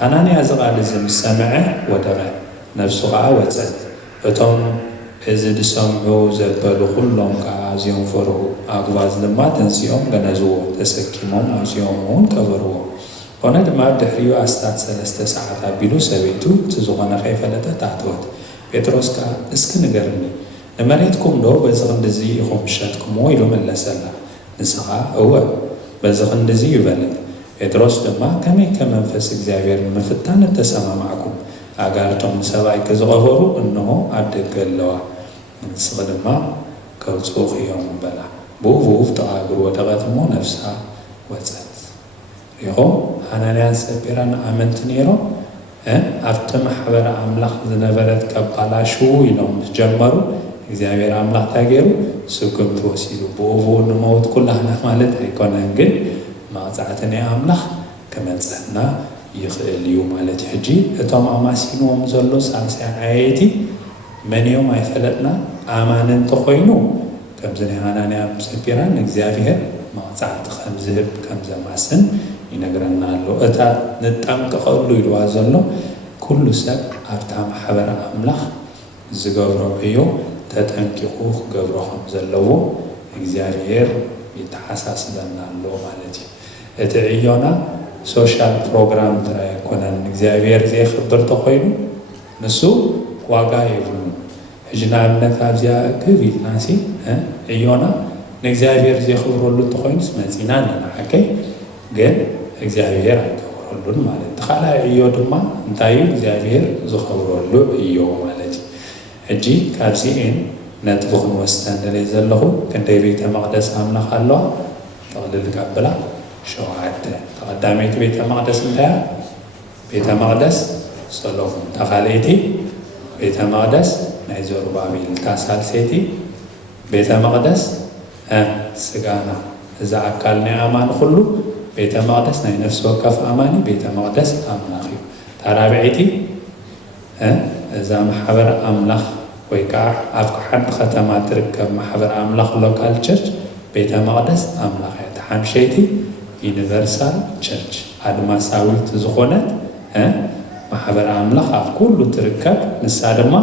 ሃናንያ ዝቓል እዚ ምስ ሰምዐ ወደቐ ነፍሱ ከዓ ወፀት እቶም እዚ ድሰምዑ ዘበሉ ኩሎም ከዓ ኣዝዮም ፈርሁ ኣግባዝ ድማ ተንሲኦም ገነዝዎ ተሰኪሞም ኣምሲኦም እውን ቀበርዎ ኮነ ድማ ድሕሪኡ ኣስታት 3 ሰዓት ኣቢሉ ሰበይቱ እቲ ዝኾነ ከይፈለጠት ኣትወት ጴጥሮስ ከዓ እስኪ ንገርኒ ንመሬትኩም ዶ በዚ ክንዲዚ ኢኹም ሸጥኩምዎ ኢሉ መለሰላ ንስኻ እወ በዚ ክንዲዚ ይበለት ጴጥሮስ ድማ ከመይ ከመንፈስ እግዚአብሔር ንምፍታን እተሰማማዕኩም ኣጋርቶም ሰብኣይ ክዝቐበሩ እንሆ ኣብ ደገ ኣለዋ ንስኺ ድማ ከውፅኡኽ እዮም በላ ብኡፍ ጥቓ እግሩ ወደቐት እሞ ነፍሳ ወፀት ሪኹም ሃናንያን ሰጲራን ኣመንቲ ነይሮም ኣብቲ ማሕበረ ኣምላኽ ዝነበረት ከባላሹ ኢሎም ጀመሩ እግዚአብሔር ኣምላኽ እንታይ ገይሩ ስጉምቲ ወሲዱ ብኡፍ ንመውት ኩላህና ማለት ኣይኮነን ግን መቕፃዕቲ ናይ ኣምላኽ ክመፀና ይኽእል እዩ ማለት ሕጂ እቶም ኣማሲንዎም ዘሎ ሳልሳይ ዓየይቲ መን እዮም ኣይፈለጥና ኣማን እንተኮይኑ ከምዚ ናይ ሃናንያ ሰጲራን እግዚአብሔር መቕፃዕቲ ከም ዝህብ ከም ዘማስን ይነግረና ኣሎ እታ ንጠንቀቐሉ ኢልዋ ዘሎ ኩሉ ሰብ ኣብታ ማሕበረ ኣምላኽ ዝገብሮ ዕዮ ተጠንቂቑ ክገብሮ ከም ዘለዎ እግዚአብሔር ይተሓሳስበና ኣሎ ማለት እዩ እቲ ዕዮና ሶሻል ፕሮግራም ጥራይ ኣይኮነን እግዚአብሔር ዘይኽብር ተኮይኑ ንሱ ዋጋ የብሉን ሕጂ ንኣብነት ኣብዚኣ እክብ ኢልናሲ ዕዮና ንእግዚአብሔር ዘይኽብረሉ ተኮይኑስ መፂና ኣለና ሓቀይ ግን እግዚአብሔር ኣይከብረሉን ማለት እቲ ካልኣይ ዕዮ ድማ እንታይ እዩ እግዚአብሔር ዝኸብረሉ ዕዮ ማለት እዩ ሕጂ ካብዚአን ነጥቢ ክንወስደ ንደለይ ዘለኹ ክንደይ ቤተ መቕደስ ኣምላኽ ኣለዋ ጠቕልል ቀብላ 7 ተቐዳመይቲ ቤተ መቕደስ እንታይ ቤተ መቕደስ ሰሎሞን ተኻለይቲ ቤተ መቕደስ ናይ ዘሩባቤል ታሳልሰይቲ ቤተ መቕደስ ስጋና እዛ ኣካል ናይ ኣማን ኩሉ ቤተ መቕደስ ናይ ነፍሲ ወከፍ ኣማኒ ቤተ መቕደስ ኣምላኽ እዩ ታራብዒቲ እዛ ማሕበር ኣምላኽ ወይ ከዓ ኣብ ሓንቲ ከተማ ትርከብ ማሕበር ኣምላኽ ሎካል ቸርች ቤተ መቕደስ ኣምላኽ እያ ሓምሸይቲ ዩኒቨርሳል ቸርች ኣድማሳዊት ዝኾነት ማሕበር ኣምላኽ ኣብ ኩሉ ትርከብ ንሳ ድማ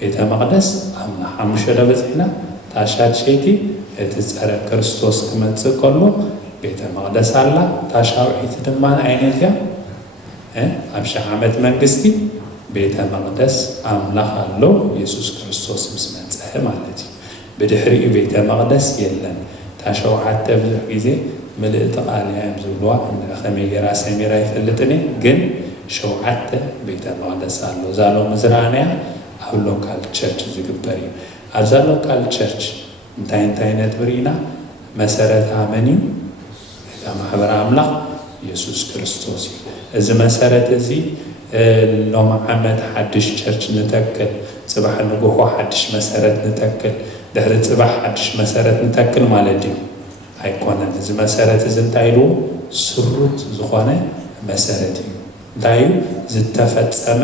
ቤተ መቕደስ ኣምላኽ ሓሙሽተ በፂሕና ታሻድሸይቲ እቲ ፀረ ክርስቶስ ክመፅእ ከሎ ቤተ መቕደስ ኣላ ታሻውዒቲ ድማ ዓይነት እያ ኣብ 1000 ዓመት መንግስቲ ቤተ መቅደስ አምላኽ ኣሎ ኢየሱስ ክርስቶስ ምስ መጽሐ ማለት እዩ ብድሕሪኡ ቤተ መቅደስ የለን ታሸውዓተ ብዙሕ ግዜ ምልእቲ ቃልያ ዝብልዋ ከመይ ጌራ ሰሚራ ይፈልጥኒ ግን ሸውዓተ ቤተ መቅደስ ኣሎ ዛሎ ምዝራንያ ኣብ ሎካል ቸርች ዝግበር እዩ ኣብዛ ሎካል ቸርች እንታይ ነጥብር ኢና መሰረት ኣመን እዩ እታ ማሕበር ኣምላኽ ኢየሱስ ክርስቶስ እዩ እዚ መሰረት እዚ ሎም ዓመት ሓድሽ ቸርች ንተክል ጽባሕ ንግሆ ሓድሽ መሰረት ንተክል ድሕሪ ጽባሕ ሓድሽ መሰረት ንተክል ማለት እዩ ኣይኮነን እዚ መሰረት እዚ እንታይ ኢሉ ስሩት ዝኾነ መሰረት እዩ እንታይ እዩ ዝተፈጸመ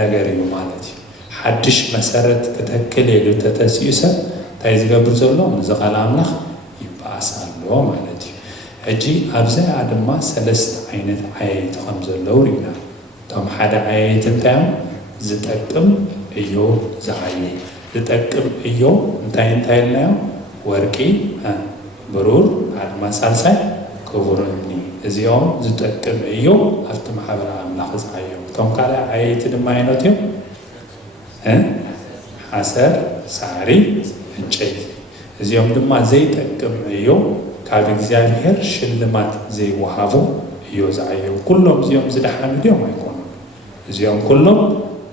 ነገር እዩ ማለት እዩ ሓድሽ መሰረት ክተክል የሉ ተተሲኡ ሰብ እንታይ ዝገብር ዘሎ ንዚ ቃል ኣምላኽ ይበኣስ ኣሎ ማለት እዩ ሕጂ ኣብዚኣ ድማ ሰለስተ ዓይነት ዓየይቲ ከም ዘለዉ ርኢና እቶም ሓደ ዓየይቲ እንታዮም ዝጠቅም እዮ ዝዓዩ ዝጠቅም እዮ እንታይ ኢልናዮ ወርቂ ብሩር ኣድማስ ሳልሳይ ክቡር እምኒ እዚኦም ዝጠቅም እዮ ኣብቲ ማሕበር ኣምላኽ ዝዓዮም እቶም ካልእ ዓየይቲ ድማ ዓይነት እዮም ሓሰር ሳዕሪ ዕንጨይቲ እዚኦም ድማ ዘይጠቅም እዮ ካብ እግዚኣብሔር ሽልማት ዘይወሃቡ እዮ ዝዓዮም ኩሎም እዚኦም ዝደሓኑ ድዮም ኣይኮኑ እዚኦም ኩሎም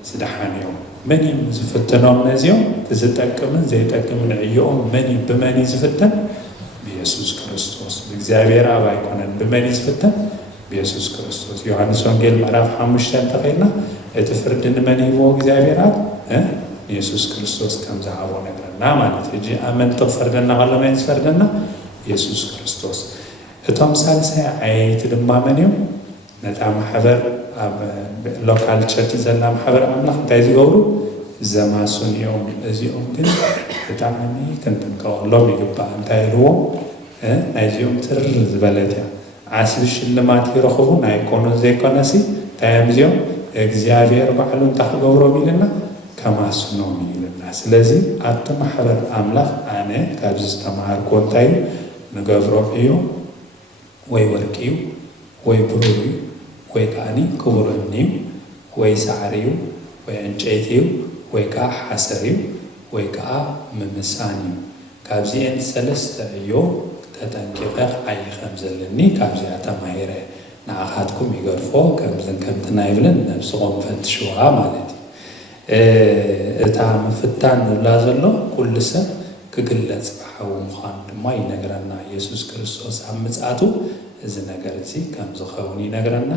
ዝደሓኑ እዮም መን እዩ ዝፍትኖም ነዚኦም ዝጠቅምን ዘይጠቅምን ዕዮኦም ብመን እዩ ዝፍተን ብኢየሱስ ክርስቶስ ብእግዚኣብሔር ኣብ ኣይኮነን ብመን እዩ ዝፍተን ብኢየሱስ ክርስቶስ ዮሃንስ ወንጌል ምዕራፍ 5 ተኸይልና እቲ ፍርዲ ንመን ይህቦ እግዚኣብሔር ኣብ ኢየሱስ ክርስቶስ ከም ዝሃቦ ነገርና ማለት ሕጂ ኣመንቲ ክፈርደና ከሎ መን ዝፈርደና ኢየሱስ ክርስቶስ እቶም ሳልሳይ ዓየይቲ ድማ መን እዮም ነታ ማሕበር ኣብ ሎካል ቸርች ዘላ ማሕበር ኣምላኽ እንታይ ዝገብሩ ዘማሱን እዮም እዚኦም ግን ብጣዕሚ ክንጥንቀቐሎም ይግባእ እንታይ ኢልዎም ናይዚኦም ትር ዝበለት እያ ዓስቢ ሽልማት ይረኽቡ ናይ ኮኑ ዘይኮነሲ እንታይ እዮም እዚኦም እግዚኣብሔር ባዕሉ እንታይ ክገብሮም ኢልና ከማስኖም ኢልና ስለዚ ኣብቲ ማሕበር ኣምላኽ ኣነ ካብዚ ዝተምሃርኮ እንታይ እዩ ንገብሮ እዩ ወይ ወርቂ እዩ ወይ ብሩር እዩ ወይ ከዓኒ ክቡር እምኒ እዩ ወይ ሳዕሪ እዩ ወይ ዕንጨይቲ እዩ ወይ ከዓ ሓሰር እዩ ወይ ከዓ ምምሳን እዩ ካብዚአን ሰለስተ እዮ ተጠንቂቐ ዓይ ከም ዘለኒ ካብዚኣ ተማሂረ ንዓኻትኩም ይገርፎ ከምዝን ከምትና ይብልን ነብስቖም ፈትሽዋ ማለት እዩ እታ ምፍታን ንብላ ዘሎ ኩሉ ሰብ ክግለጽ ብሓዊ ምዃኑ ድማ ይነግረና ኢየሱስ ክርስቶስ ኣብ ምጽኣቱ እዚ ነገር እዚ ከም ዝኸውን ይነግረና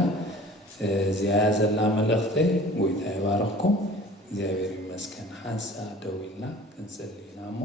እዚኣ ዘላ መልእኽቲ ጎይታ ይባርኽኩም እግዚአብሔር ይመስገን ሓንሳ ደው ኢልና ክንጸልይ ኢና እሞ